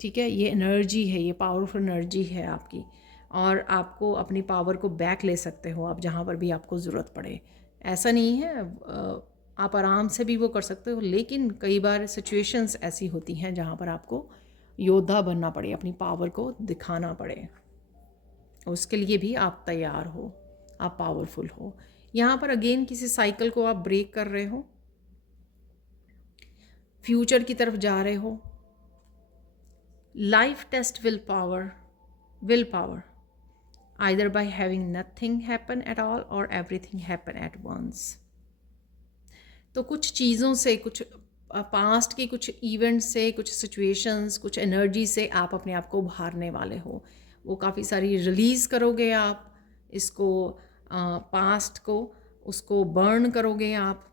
ठीक है, ये एनर्जी है, ये पावरफुल एनर्जी है आपकी, और आपको अपनी पावर को बैक ले सकते हो आप जहाँ पर भी आपको ज़रूरत पड़े। ऐसा नहीं है, आप आराम से भी वो कर सकते हो, लेकिन कई बार सिचुएशंस ऐसी होती हैं जहाँ पर आपको योद्धा बनना पड़े, अपनी पावर को दिखाना पड़े। उसके लिए भी आप तैयार हो, आप पावरफुल हो। यहाँ पर अगेन किसी साइकिल को आप ब्रेक कर रहे हो, फ्यूचर की तरफ जा रहे हो। Life test will power either by having nothing happen at all और एवरीथिंग हैपन एट वंस। तो कुछ चीज़ों से, कुछ पास्ट के कुछ इवेंट से, कुछ सिचुएशंस, कुछ एनर्जी से आप अपने आप को उभारने वाले हो। वो काफ़ी सारी रिलीज़ करोगे आप इसको, पास्ट को, उसको बर्न करोगे आप,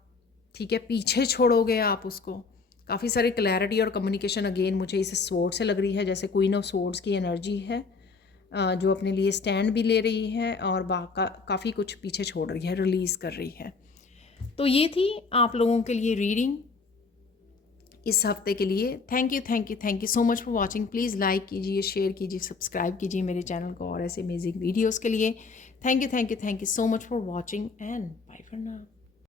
ठीक है, पीछे छोड़ोगे आप उसको। काफ़ी सारी क्लैरिटी और कम्युनिकेशन अगेन मुझे इस स्वॉर्ड से लग रही है, जैसे क्वीन ऑफ स्वॉर्ड्स की एनर्जी है जो अपने लिए स्टैंड भी ले रही है और काफ़ी कुछ पीछे छोड़ रही है, रिलीज़ कर रही है। तो ये थी आप लोगों के लिए रीडिंग इस हफ्ते के लिए। Thank you thank you thank you so much for watching. Please like कीजिए, शेयर कीजिए, सब्सक्राइब कीजिए मेरे चैनल को और ऐसे अमेजिंग वीडियोज़ के लिए। Thank you so much for watching and bye for now.